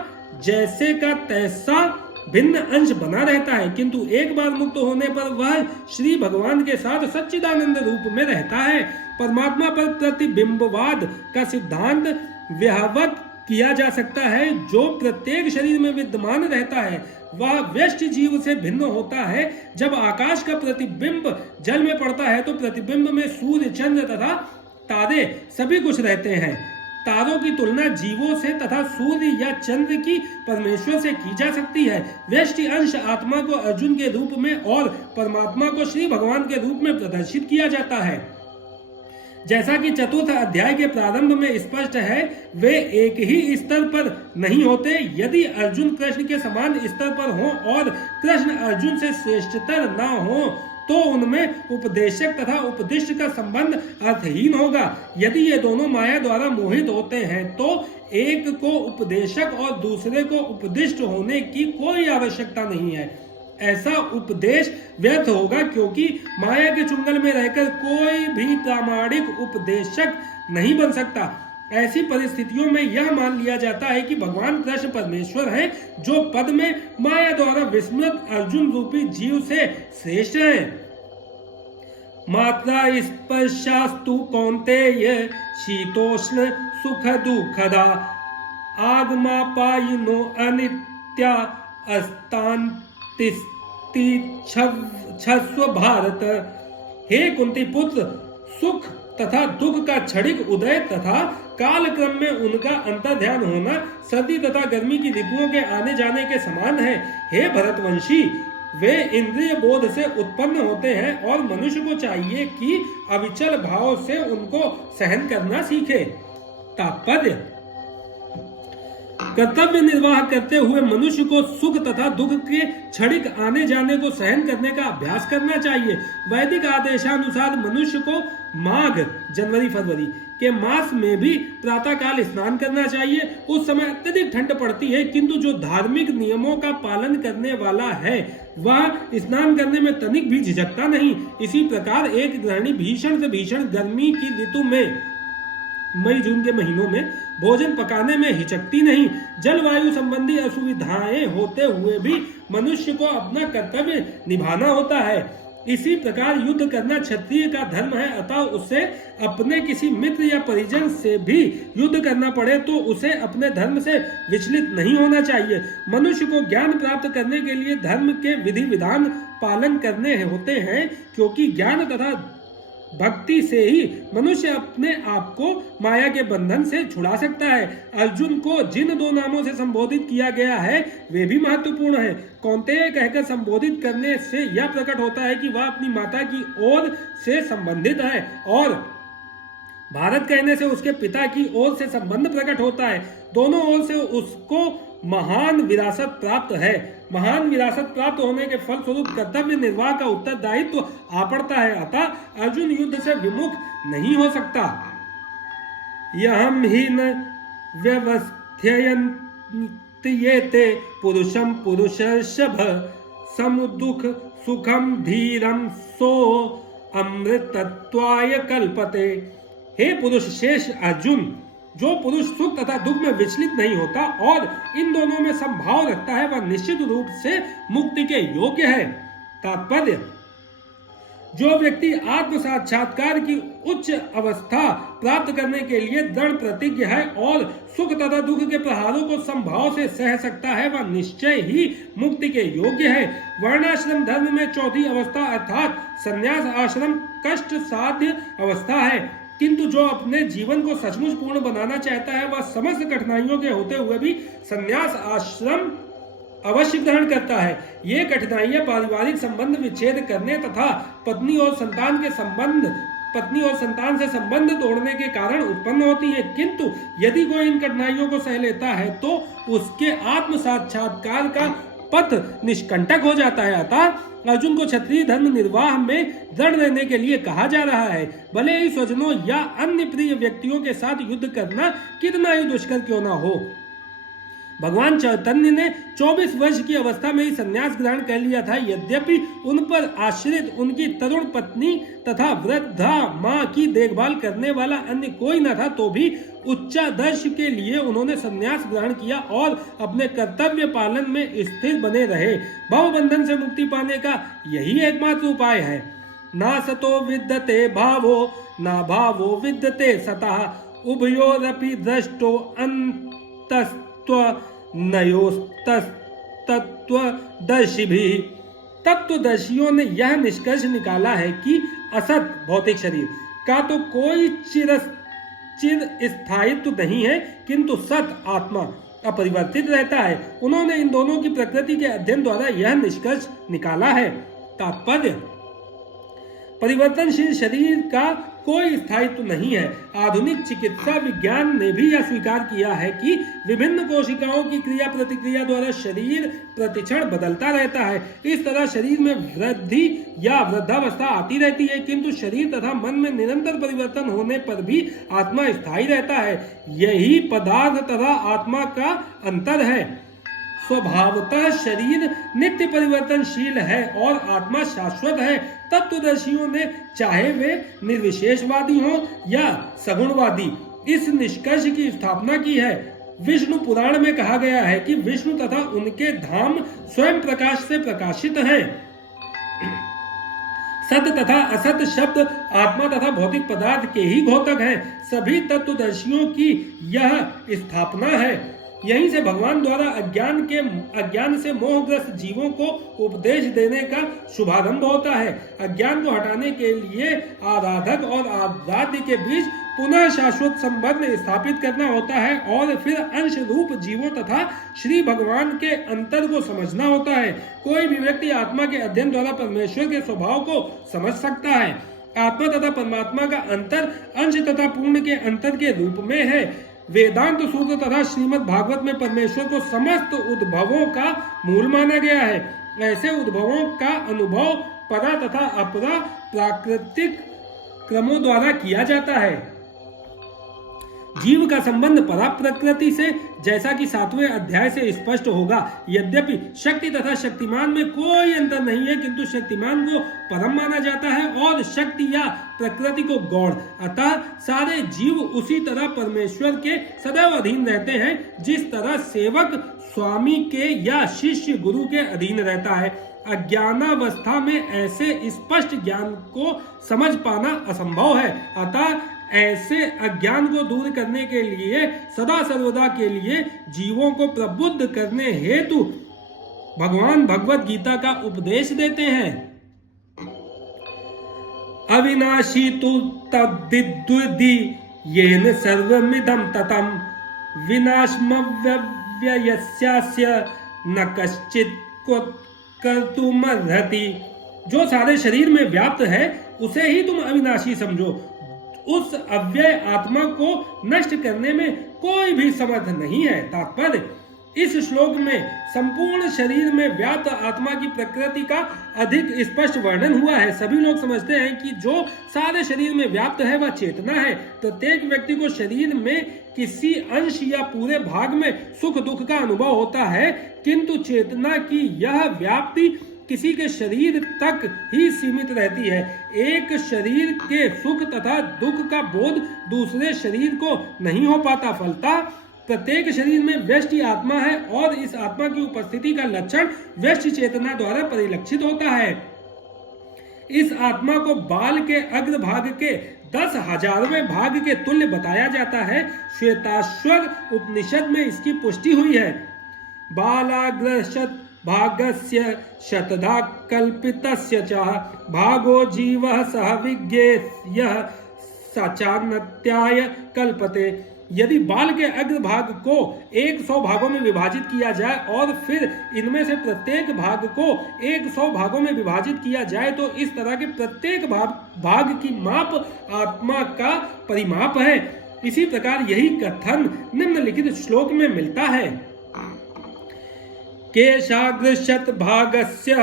जैसे का तैसा भिन्न अंश बना रहता है, किंतु एक बार मुक्त होने पर वह श्री भगवान के साथ सच्चिदानंद रूप में रहता है। परमात्मा पर प्रतिबिंबवाद का सिद्धांत व्यावत किया जा सकता है। जो प्रत्येक शरीर में विद्यमान रहता है वह व्यष्टि जीव से भिन्न होता है। जब आकाश का प्रतिबिंब जल में पड़ता है तो प्रतिबिंब में सूर्य, चंद्र तथा तारे सभी कुछ रहते हैं। तारों की तुलना जीवों से तथा सूर्य या चंद्र की परमेश्वर से की जा सकती है। व्यष्टि अंश आत्मा को अर्जुन के रूप में और परमात्मा को श्री भगवान के रूप में प्रदर्शित किया जाता है। जैसा कि चतुर्थ अध्याय के प्रारंभ में स्पष्ट है, वे एक ही स्तर पर नहीं होते। यदि अर्जुन कृष्ण के समान स्तर पर हो और कृष्ण अर्जुन से श्रेष्ठतर न हो, तो उनमें उपदेशक तथा उपदिष्ट का संबंध अर्थहीन होगा। यदि ये दोनों माया द्वारा मोहित होते हैं, तो एक को उपदेशक और दूसरे को उपदिष्ट होने की कोई आवश्यकता नहीं है। ऐसा उपदेश व्यर्थ होगा, क्योंकि माया के चुंगल में रहकर कोई भी प्रामाणिक उपदेशक नहीं बन सकता। ऐसी परिस्थितियों में यह मान लिया जाता है कि भगवान कृष्ण परमेश्वर हैं, जो पद में माया द्वारा विस्मृत अर्जुन रूपी जीव से श्रेष्ठ हैं। मात्रा स्पर्शास्तु कौन्तेय शीतोष्ण सुख दुखदा आगमापायिनो अनित्या अस्तान्तिस्ति छस्व भारत। हे कुंती पुत्र, सुख तथा दुख का क्षणिक उदय तथा काल क्रम में उनका अंतर ध्यान होना सर्दी तथा गर्मी की ऋतुओं के आने जाने के समान है। हे भरतवंशी, वे इंद्रिय बोध से उत्पन्न होते हैं और मनुष्य को चाहिए कि अविचल भाव से उनको सहन करना सीखे। तात्पर्य: कर्तव्य निर्वाह करते हुए मनुष्य को सुख तथा दुख के क्षणिक आने जाने को सहन करने का अभ्यास करना चाहिए। वैदिक आदेशानुसार मनुष्य को माघ, जनवरी फरवरी के मास में भी प्रातः काल स्नान करना चाहिए। उस समय अत्यधिक ठंड पड़ती है, किंतु जो धार्मिक नियमों का पालन करने वाला है वह स्नान करने में तनिक भी झिझकता नहीं। इसी प्रकार एक गृहिणी भीषण से भीषण गर्मी की ऋतु में, मई जून के महीनों में भोजन पकाने में हिचकती नहीं। जलवायु संबंधी असुविधाएं होते हुए भी मनुष्य को अपना कर्तव्य निभाना होता है। इसी प्रकार युद्ध करना क्षत्रिय का धर्म है, अतः उसे अपने किसी मित्र या परिजन से भी युद्ध करना पड़े तो उसे अपने धर्म से विचलित नहीं होना चाहिए। मनुष्य को ज्ञान प्राप्त करने के लिए धर्म के विधि विधान पालन करने होते हैं, क्योंकि ज्ञान तथा भक्ति से ही मनुष्य अपने आप को माया के बंधन से छुड़ा सकता है। अर्जुन को जिन दो नामों से संबोधित किया गया है वे भी महत्वपूर्ण है। कौन्तेय कहकर संबोधित करने से यह प्रकट होता है कि वह अपनी माता की ओर से संबंधित है, और भारत कहने से उसके पिता की ओर से संबंध प्रकट होता है। दोनों ओर से उसको महान विरासत प्राप्त है। महान विरासत प्राप्त होने के फलस्वरूप कर्तव्य निर्वाह का उत्तरदायित्व आ पड़ता है, अतः अर्जुन युद्ध से विमुख नहीं हो सकता। यहम ही न व्यवस्थयन्त्येते पुरुषम पुरुषर्षभ समुदुख सुखम धीरम सो अमृतत्वाय कल्पते। हे पुरुष शेष अर्जुन, जो पुरुष सुख तथा दुख में विचलित नहीं होता और इन दोनों में समभाव रखता है वह निश्चित रूप से मुक्ति के योग्य है। तात्पर्य, जो व्यक्ति आत्म साक्षात्कार की उच्च अवस्था प्राप्त करने के लिए दृढ़ प्रतिज्ञ है और सुख तथा दुख के प्रहारों को समभाव से सह सकता है वह निश्चय ही मुक्ति के योग्य है। वर्णाश्रम धर्म में चौथी अवस्था अर्थात संन्यास आश्रम कष्ट साध्य अवस्था है, किंतु जो अपने जीवन को सचमुच पूर्ण बनाना चाहता है वह समस्त कठिनाइयों के होते हुए भी संन्यास आश्रम अवश्य ग्रहण करता है। ये कठिनाइयां पारिवारिक संबंध विच्छेद करने तथा पत्नी और संतान से संबंध तोड़ने के कारण उत्पन्न होती है, किंतु यदि कोई इन कठिनाइयों को सह लेता है तो उसके आत्म साक्षात्कार का पथ निष्कंटक हो जाता है। अतः अर्जुन को क्षत्रिय धर्म निर्वाह में दृढ़ रहने के लिए कहा जा रहा है। भले ही स्वजनों या अन्य प्रिय व्यक्तियों के साथ युद्ध करना कितना ही दुष्कर क्यों ना हो। भगवान चैतन्य ने 24 वर्ष की अवस्था में ही संन्यास ग्रहण कर लिया था। यद्यपि उन पर आश्रित उनकी तरुण पत्नी तथा वृद्धा मां की देखभाल करने वाला अन्य कोई न था, तो भी उच्चादर्श के लिए उन्होंने संन्यास ग्रहण किया और अपने कर्तव्य पालन में स्थिर बने रहे। भव बंधन से मुक्ति पाने का यही एकमात्र उपाय है। ना सतो विद्यते भावो ना भावो विद्यते सतः उभयोरपि दृष्टो अंतस्त्व नयोस्तत्वदर्शिभिः। तत्वदर्शियों ने यह निष्कर्ष निकाला है कि असत भौतिक शरीर का तो कोई चिर स्थायित्व नहीं है, किंतु सत आत्मा अपरिवर्तित रहता है। उन्होंने इन दोनों की प्रकृति के अध्ययन द्वारा यह निष्कर्ष निकाला है। तात्पर्य, परिवर्तनशील शरीर का कोई स्थायित्व नहीं है। आधुनिक चिकित्सा विज्ञान ने भी यह स्वीकार किया है कि विभिन्न कोशिकाओं की क्रिया प्रतिक्रिया द्वारा शरीर प्रतिक्षण बदलता रहता है। इस तरह शरीर में वृद्धि या वृद्धावस्था आती रहती है, किंतु शरीर तथा मन में निरंतर परिवर्तन होने पर भी आत्मा स्थायी रहता है। यही पदार्थ तथा आत्मा का अंतर है। स्वभावतः शरीर नित्य परिवर्तनशील है और आत्मा शाश्वत है। तत्वदर्शियों ने, चाहे वे निर्विशेषवादी हों या सगुणवादी, इस निष्कर्ष की स्थापना की है। विष्णु पुराण में कहा गया है कि विष्णु तथा उनके धाम स्वयं प्रकाश से प्रकाशित हैं। सत्य तथा असत शब्द आत्मा तथा भौतिक पदार्थ के ही घोतक हैं। सभी तत्वदर्शियों की यह स्थापना है। यहीं से भगवान द्वारा अज्ञान से मोहग्रस्त जीवों को उपदेश देने का शुभारंभ होता है। अज्ञान को हटाने के लिए आराधक और आराध्य के बीच पुनः शाश्वत संबंध स्थापित करना होता है और फिर अंश रूप जीवों तथा श्री भगवान के अंतर को समझना होता है। कोई भी व्यक्ति आत्मा के अध्ययन द्वारा परमेश्वर के स्वभाव को समझ सकता है। आत्मा तथा परमात्मा का अंतर अंश तथा पूर्ण के अंतर के रूप में है। वेदांत सूत्र तथा श्रीमद् भागवत में परमेश्वर को समस्त उद्भवों का मूल माना गया है। ऐसे उद्भवों का अनुभव परा तथा अपरा प्राकृतिक क्रमों द्वारा किया जाता है। जीव का संबंध परा प्रकृति से, जैसा कि 7वें अध्याय से स्पष्ट होगा। यद्यपि शक्ति तथा शक्तिमान में कोई अंतर नहीं है, किंतु शक्तिमान को परम माना जाता है और शक्ति या प्रकृति को गौण। अतः सारे जीव उसी तरह परमेश्वर के सदैव अधीन रहते हैं, जिस तरह सेवक स्वामी के या शिष्य गुरु के अधीन रहता है। अज्ञानावस्था में ऐसे स्पष्ट ज्ञान को समझ पाना असंभव है। अतः ऐसे अज्ञान को दूर करने के लिए सदा सर्वदा के लिए जीवों को प्रबुद्ध करने हेतु भगवान भगवत गीता का उपदेश देते हैं। अविनाशी तु तद्विद्युद्धि येन सर्वमिदं ततं विनाशमव्ययस्यास्य न कश्चित् कर्तुमर्हति। जो सारे शरीर में व्याप्त है उसे ही तुम अविनाशी समझो। उस अव्यय आत्मा को नष्ट करने में कोई भी समर्थ नहीं है। तात्पर्य, इस श्लोक में संपूर्ण शरीर में व्याप्त आत्मा की प्रकृति का अधिक स्पष्ट वर्णन हुआ है। सभी लोग समझते हैं कि जो सारे शरीर में व्याप्त है वह चेतना है। प्रत्येक व्यक्ति को शरीर में किसी अंश या पूरे भाग में सुख दुख का अनुभव होता है, किंतु चेतना की यह व्याप्ति किसी के शरीर तक ही सीमित रहती है। एक शरीर के सुख तथा दुख का बोध दूसरे शरीर को नहीं हो पाता। फलतः प्रत्येक शरीर में व्यष्टि आत्मा है और इस आत्मा की उपस्थिति का लक्षण व्यष्टि चेतना द्वारा परिलक्षित होता है। इस आत्मा को बाल के अग्रभाग के 10,000वें भाग के तुल्य बताया जाता है। श्वेताश्वर उपनिषद में इसकी पुष्टि हुई है। बालाग्रशत भागस्य शतधा कल्पितस्य च भागो जीवः सह विज्ञेयः सचान्त्याय कल्पते। यदि बाल के अग्रभाग को 100 भागों में विभाजित किया जाए और फिर इनमें से प्रत्येक भाग को 100 भागों में विभाजित किया जाए तो इस तरह के प्रत्येक भाग की माप आत्मा का परिमाप है। इसी प्रकार यही कथन निम्नलिखित श्लोक में मिलता है। केशाग्रशत भागस्य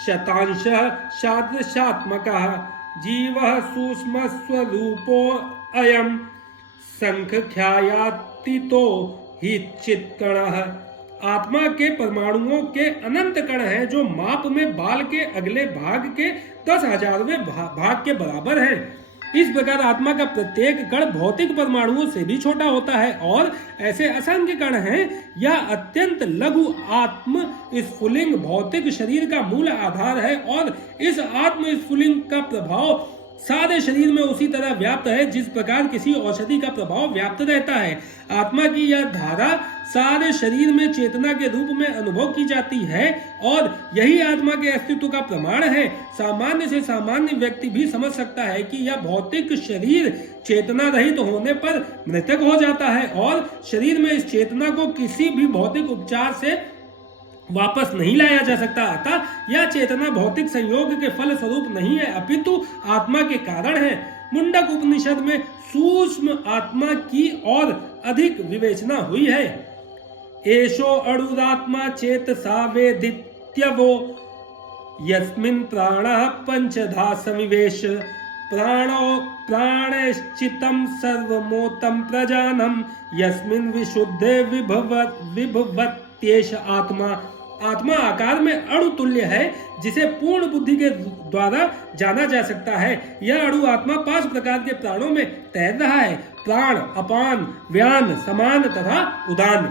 शतांशः सादृशात्मकः जीवः सूक्ष्म स्वरूपो अयम् संख्यायातीतो ही चित्कणः। आत्मा के परमाणुओं के अनंत कण हैं जो माप में बाल के अगले भाग के 10,000वें भाग के बराबर हैं। इस प्रकार आत्मा का प्रत्येक कण भौतिक परमाणुओं से भी छोटा होता है और ऐसे असंख्य कण हैं। यह अत्यंत लघु आत्म स्फुलिंग भौतिक शरीर का मूल आधार है और इस आत्म स्फुलिंग का प्रभाव सारे शरीर में उसी तरह व्याप्त है जिस प्रकार किसी औषधि का प्रभाव व्याप्त रहता है। आत्मा की यह धारा सारे शरीर में चेतना के रूप में अनुभव की जाती है और यही आत्मा के अस्तित्व का प्रमाण है। सामान्य से सामान्य व्यक्ति भी समझ सकता है कि यह भौतिक शरीर चेतना रहित होने पर मृतक हो जाता है और शरीर में इस चेतना को किसी भी भौतिक उपचार से वापस नहीं लाया जा सकता। अतः यह चेतना भौतिक संयोग के फल स्वरूप नहीं है अपितु आत्मा के कारण है। मुंडक उपनिषद में सूक्ष्म आत्मा की और अधिक विवेचना हुई है। एषो अणुरात्मा चेतसा वेदित्यवो यस्मिन् प्राणः पंचधा सविवेश प्राणो प्राणश्चितं सर्वमोतं प्रजानं यस्मिन् विशुद्धे विभवत्येष आत्मा। आत्मा आकार में अणु तुल्य है जिसे पूर्ण बुद्धि के द्वारा जाना जा सकता है। यह अणु आत्मा 5 प्रकार के प्राणों में तैर रहा है। प्राण, अपान, व्यान, समान तथा उदान।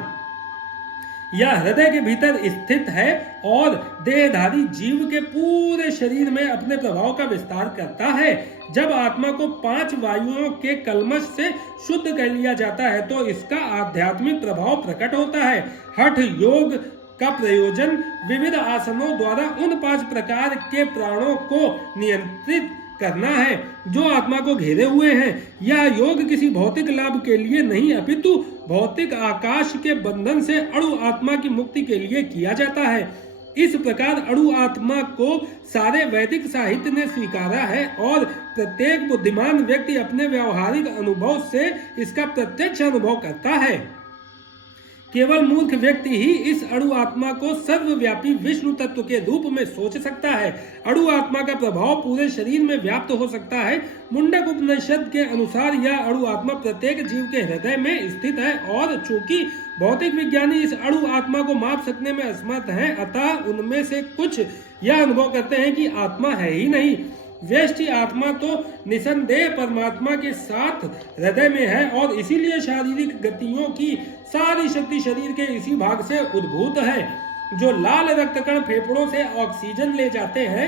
यह हृदय के भीतर स्थित है और देहधारी जीव के पूरे शरीर में अपने प्रभाव का विस्तार करता है। जब आत्मा को 5 वायुओं के कल्मश से शुद्ध कर लिया जाता है तो इसका आध्यात्मिक प्रभाव प्रकट होता है। हठ योग का प्रयोजन विविध आसनों द्वारा उन 5 प्रकार के प्राणों को नियंत्रित करना है जो आत्मा को घेरे हुए हैं। यह योग किसी भौतिक लाभ के लिए नहीं अपितु भौतिक आकाश के बंधन से अणु आत्मा की मुक्ति के लिए किया जाता है। इस प्रकार अणु आत्मा को सारे वैदिक साहित्य ने स्वीकारा है और प्रत्येक बुद्धिमान व्यक्ति अपने व्यवहारिक अनुभव से इसका प्रत्यक्ष अनुभव करता है। केवल मूर्ख व्यक्ति ही इस अणु आत्मा को सर्वव्यापी विष्णु तत्व के रूप में सोच सकता है। अणु आत्मा का प्रभाव पूरे शरीर में व्याप्त हो सकता है। मुंडक उपनिषद के अनुसार यह अणु आत्मा प्रत्येक जीव के हृदय में स्थित है और चूंकि भौतिक विज्ञानी इस अणु आत्मा को माप सकने में असमर्थ हैं, अतः उनमें से कुछ यह अनुभव करते हैं कि आत्मा है ही नहीं। व्यष्टि आत्मा तो निसंदेह परमात्मा के साथ हृदय में है और इसीलिए शारीरिक गतियों की सारी शक्ति शरीर के इसी भाग से उद्भूत है। जो लाल रक्त कण फेफड़ों से ऑक्सीजन ले जाते हैं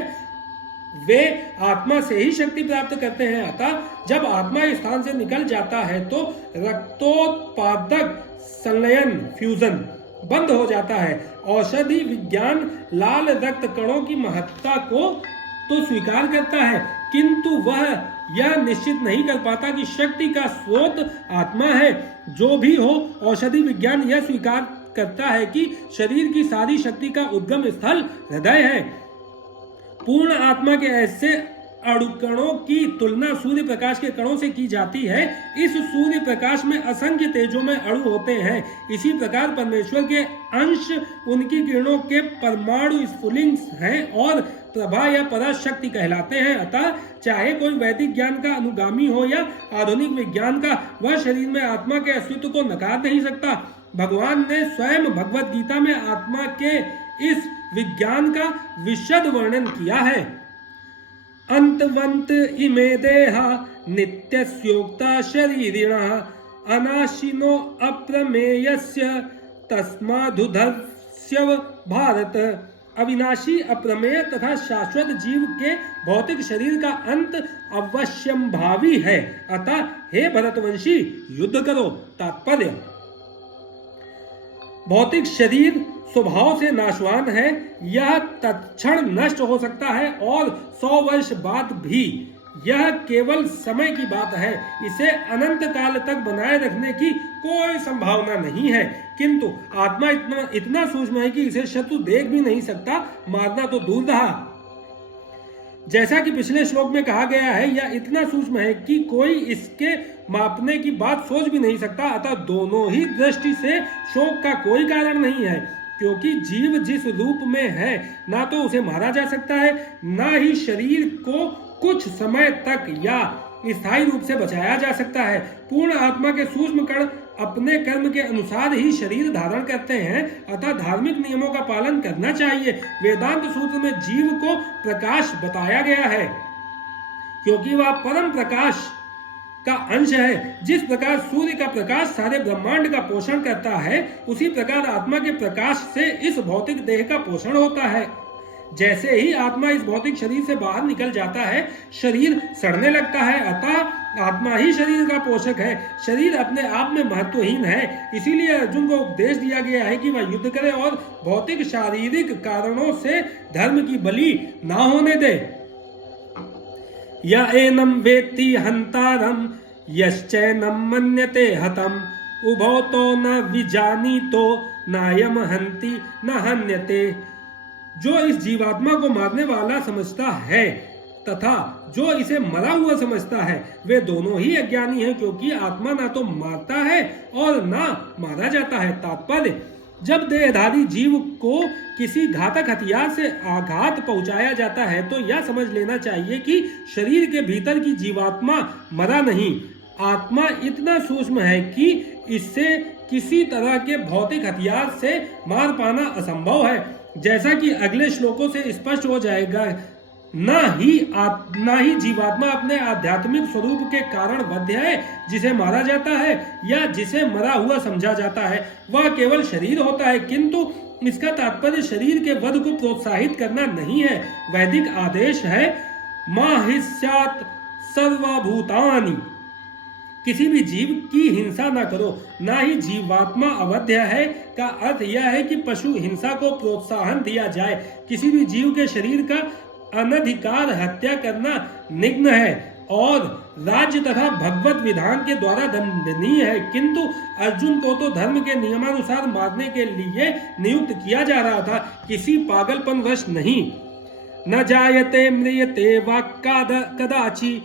वे आत्मा से ही शक्ति प्राप्त करते हैं। अतः जब आत्मा इस स्थान से निकल जाता है तो रक्तोत्पादक संलयन फ्यूजन बंद हो जाता है। औषधि विज्ञान लाल रक्त कणों की महत्ता को तो स्वीकार करता है किंतु वह यह निश्चित नहीं कर पाता कि शक्ति का स्रोत आत्मा है। जो भी हो, औषधि विज्ञान यह स्वीकार करता है कि शरीर की सारी शक्ति का उद्गम स्थल हृदय है। पूर्ण आत्मा के ऐसे अणुकणों की तुलना सूर्य प्रकाश के कणों से की जाती है। इस सूर्य प्रकाश में असंख्य तेजों में अणु होते हैं। इसी प्रकार परमेश्वर के अंश उनकी किरणों के परमाणु स्फुलिंग हैं और प्रभा या पराशक्ति कहलाते हैं। अतः चाहे कोई वैदिक ज्ञान का अनुगामी हो या आधुनिक विज्ञान का, वह शरीर में आत्मा के अस्तित्व को नकार नहीं सकता। भगवान ने स्वयं भगवत गीता में आत्मा के इस विज्ञान का विशद वर्णन किया है। अंतवंत इमे देहा नित्यस्योक्ता शरीरिणः अनाशिनो अप्रमेयस्य तस्मादुधस्य भारत। अविनाशी, अप्रमेय तथा शाश्वत जीव के भौतिक शरीर का अंत अवश्यंभावी है, अतः हे भरतवंशी युद्ध करो। तात्पर्य: भौतिक शरीर स्वभाव से नाशवान है, यह तत्क्षण नष्ट हो सकता है और 100 वर्ष बाद भी। यह केवल समय की बात है, इसे अनंत काल तक बनाए रखने की कोई संभावना नहीं है। किंतु आत्मा इतना सूक्ष्म है कि इसे शत्रु देख भी नहीं सकता, मारना तो दूर रहा। जैसा कि पिछले श्लोक में कहा गया है, यह इतना सूक्ष्म है कि कोई इसके मापने की बात सोच भी नहीं सकता, अतः दोनों ही दृष्टि से शोक का कोई कारण नहीं है। क्योंकि जीव जिस रूप में है, ना तो उसे मारा जा सकता है, ना ही शरीर को कुछ समय तक या स्थायी रूप से बचाया जा सकता है। पूर्ण आत्मा के सूक्ष्म कण अपने कर्म के अनुसार ही शरीर धारण करते हैं, अतः धार्मिक नियमों का पालन करना चाहिए। वेदांत सूत्र में जीव को प्रकाश बताया गया है, क्योंकि वह परम प्रकाश का अंश है। जिस प्रकार सूर्य का प्रकाश सारे ब्रह्मांड का पोषण करता है, उसी प्रकार आत्मा के प्रकाश से इस भौतिक देह का पोषण होता है। जैसे ही आत्मा इस भौतिक शरीर से बाहर निकल जाता है, शरीर सड़ने लगता है, अतः आत्मा ही शरीर का पोषक है। शरीर अपने आप में महत्वहीन है, इसीलिए अर्जुन को उपदेश दिया गया है कि वह युद्ध करे और भौतिक शारीरिक कारणों से धर्म की बलि ना होने दे। य एनम वेत्ति हंतारम यश्चैनम मन्यते हतम उभौ तो न विजानीतो नायम हंति न हन्यते। जो इस जीवात्मा को मारने वाला समझता है तथा जो इसे मरा हुआ समझता है, वे दोनों ही अज्ञानी हैं, क्योंकि आत्मा ना तो मारता है और ना मारा जाता है। तात्पर्य: जब देहधारी जीव को किसी घातक हथियार से आघात पहुंचाया जाता है, तो यह समझ लेना चाहिए कि शरीर के भीतर की जीवात्मा मरा नहीं। आत्मा इतना सूक्ष्म है कि इससे किसी तरह के भौतिक हथियार से मार पाना असंभव है। जैसा कि अगले श्लोकों से स्पष्ट हो जाएगा, ना ही जीवात्मा अपने आध्यात्मिक स्वरूप के कारण वध्य है, जिसे मारा जाता है या जिसे मरा हुआ समझा जाता है। वह केवल शरीर होता है, किंतु इसका तात्पर्य शरीर के वध को प्रोत्साहित करना नहीं है। वैदिक आदेश है मा हि स्यात् सर्वभूतानि, किसी भी जीव की हिंसा न करो। ना ही जीवात्मा अवध्य है का अर्थ यह है कि पशु हिंसा को प्रोत्साहन दिया जाए। किसी भी जीव के शरीर का अनधिकार हत्या करना निग्न है और राज्य तथा भगवत विधान के द्वारा दंडनीय है, किंतु अर्जुन को तो धर्म के नियमानुसार मारने के लिए नियुक्त किया जा रहा था, किसी पागलपन वश नहीं। न जायते म्रियते वा कदाचि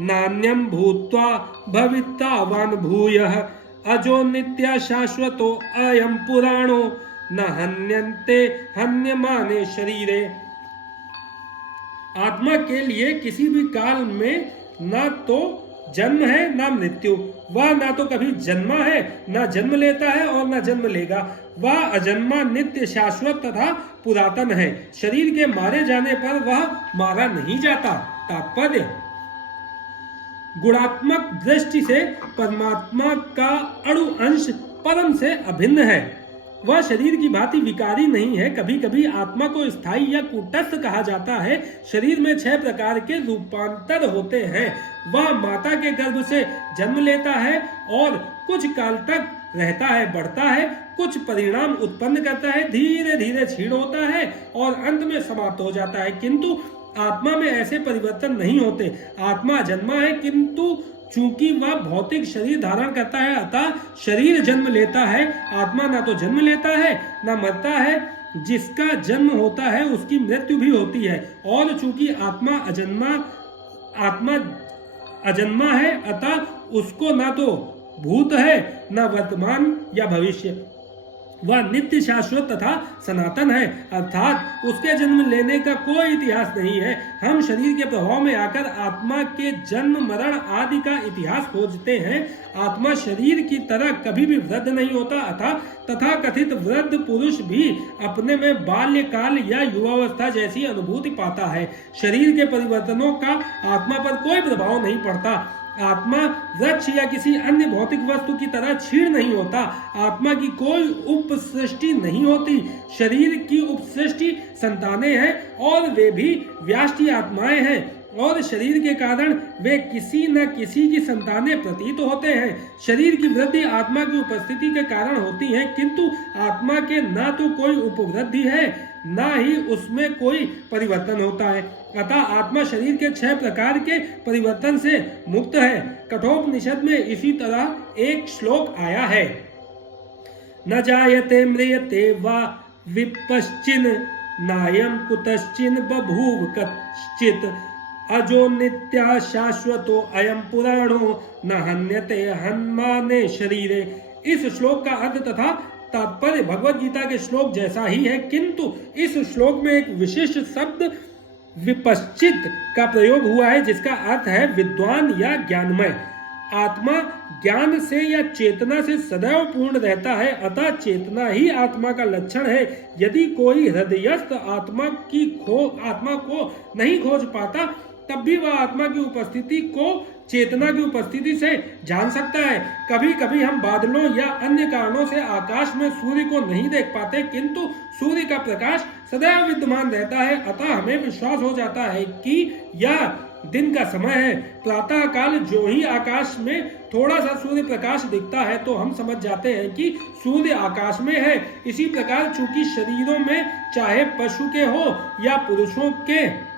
नान्यम भूत्वा भवितावान भूयः अजो नित्य शाश्वतो अयम पुराणो न हन्यन्ते हन्यमाने शरीरे। आत्मा के लिए किसी भी काल में ना तो जन्म है ना मृत्यु। वह ना तो कभी जन्मा है, ना जन्म लेता है और ना जन्म लेगा। वह अजन्मा, नित्य, शाश्वत तथा पुरातन है। शरीर के मारे जाने पर वह मारा नहीं जाता। तात्पर्य: गुणात्मक दृष्टि से परमात्मा का अणु अंश परम से अभिन्न है। वह शरीर की भांति विकारी नहीं है। कभी कभी आत्मा को स्थायी या कूटस्थ कहा जाता है। शरीर में 6 प्रकार के रूपांतर होते हैं। वह माता के गर्भ से जन्म लेता है और कुछ काल तक रहता है, बढ़ता है, कुछ परिणाम उत्पन्न करता है, धीरे धीरे क्षीण होता है और अंत में समाप्त हो जाता है। किंतु आत्मा में ऐसे परिवर्तन नहीं होते। आत्मा जन्मा है, किंतु चूंकि वह भौतिक शरीर धारण करता है, अतः शरीर जन्म लेता है। आत्मा ना तो जन्म लेता है ना मरता है। जिसका जन्म होता है उसकी मृत्यु भी होती है। और चूंकि आत्मा अजन्मा है, अतः उसको ना तो भूत है ना वर्तमान या भविष्य। वह नित्य शाश्वत तथा सनातन है, अर्थात उसके जन्म लेने का कोई इतिहास नहीं है। हम शरीर के प्रभाव में आकर आत्मा के जन्म मरण आदि का इतिहास खोजते हैं। आत्मा शरीर की तरह कभी भी वृद्ध नहीं होता, अतः तथा कथित वृद्ध पुरुष भी अपने में बाल्यकाल या युवावस्था जैसी अनुभूति पाता है। शरीर के परिवर्तनों का आत्मा पर कोई प्रभाव नहीं पड़ता। आत्मा वृक्ष या किसी अन्य भौतिक वस्तु की तरह क्षीण नहीं होता। आत्मा की कोई उपसृष्टि नहीं होती। शरीर की उपसृष्टि संतानें हैं और वे भी व्याष्टि आत्माएं हैं, और शरीर के कारण वे किसी न किसी की संतानें प्रतीत होते हैं। शरीर की वृद्धि आत्मा की उपस्थिति के कारण होती है, किंतु आत्मा के ना तो कोई उपवृद्धि है ना ही उसमें कोई परिवर्तन होता है। अतः आत्मा शरीर के 6 प्रकार के परिवर्तन से मुक्त है। कठोपनिषद में इसी तरह एक श्लोक आया है, न जायते म्रियते वा विपश्चिन नायम कुतश्चिन बभूव कश्चित अजो नित्या शाश्वतो अयम पुराणो न हन्यते हन्माने शरीरे। इस श्लोक का अर्थ तथा तात्पर्य भगवत गीता के श्लोक जैसा ही है, किंतु इस श्लोक में एक विशिष्ट शब्द विपश्चित का प्रयोग हुआ है, जिसका अर्थ है विद्वान या ज्ञानमय। आत्मा ज्ञान से या चेतना से सदैव पूर्ण रहता है, अतः चेतना ही आत्मा का लक्षण है। यदि कोई हृदयस्थ आत्मा को नहीं खोज पाता, तब भी वह आत्मा की उपस्थिति को चेतना की उपस्थिति से जान सकता है। कभी कभी हम बादलों या अन्य कारणों से आकाश में सूर्य को नहीं देख पाते, किंतु सूर्य का प्रकाश सदैव विद्यमान रहता है। अतः हमें विश्वास हो जाता है कि यह दिन का समय है। प्रातः काल जो ही आकाश में थोड़ा सा सूर्य प्रकाश दिखता है तो हम समझ जाते हैं कि सूर्य आकाश में है। इसी प्रकार चूंकि शरीरों में चाहे पशु के हो या पुरुषों के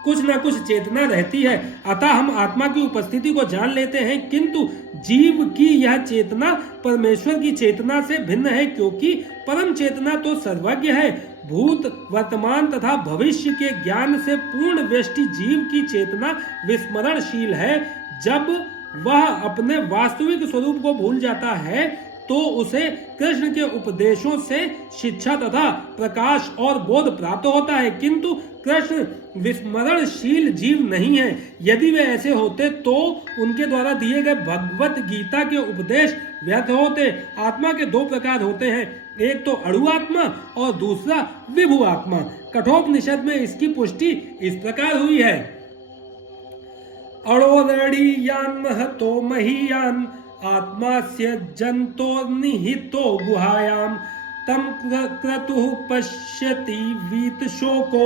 कुछ न कुछ चेतना रहती है, अतः हम आत्मा की उपस्थिति को जान लेते हैं, किंतु जीव की यह चेतना परमेश्वर की चेतना से भिन्न है, क्योंकि परम चेतना तो सर्वज्ञ है। भूत वर्तमान तथा भविष्य के ज्ञान से पूर्ण व्यष्टि जीव की चेतना विस्मरणशील है। जब वह अपने वास्तविक स्वरूप को भूल जाता है तो उसे कृष्ण के उपदेशों से शिक्षा तथा प्रकाश और बोध प्राप्त होता है, किंतु कृष्ण विस्मरणशील जीव नहीं है। यदि वे ऐसे होते तो उनके द्वारा दिए गए भगवत गीता के उपदेश व्यर्थ होते। आत्मा के 2 प्रकार होते हैं, एक तो अणु आत्मा और दूसरा विभु आत्मा। कठोपनिषद में इसकी पुष्टि इस प्रकार हुई है, अणोरणीयान महतो महीयान आत्मास्य जंतो निहितो गुहायाम तम क्रतुः पश्यति वीत शोको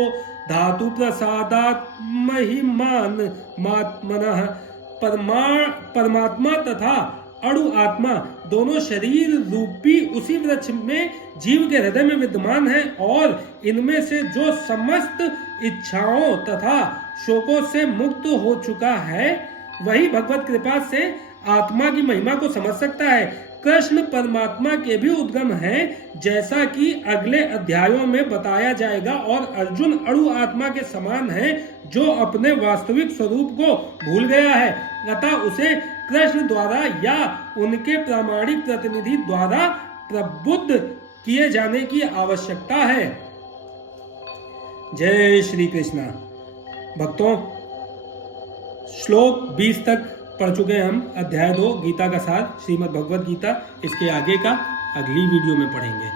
धातु प्रसादात् महिमान मात्मनः। परमात्मा तथा अणु आत्मा दोनों शरीर रूपी उसी वृक्ष में जीव के हृदय में विद्यमान है, और इनमें से जो समस्त इच्छाओं तथा शोकों से मुक्त हो चुका है वही भगवत कृपा से आत्मा की महिमा को समझ सकता है। कृष्ण परमात्मा के भी उद्गम हैं, जैसा कि अगले अध्यायों में बताया जाएगा, और अर्जुन अणु आत्मा के समान है जो अपने वास्तविक स्वरूप को भूल गया है। अतः उसे कृष्ण द्वारा या उनके प्रामाणिक प्रतिनिधि द्वारा प्रबुद्ध किए जाने की आवश्यकता है। जय श्री कृष्णा। भक्तों, श्लोक 20 तक पढ़ चुके हैं हम, अध्याय 2 गीता का सार श्रीमद् भगवद गीता। इसके आगे का अगली वीडियो में पढ़ेंगे।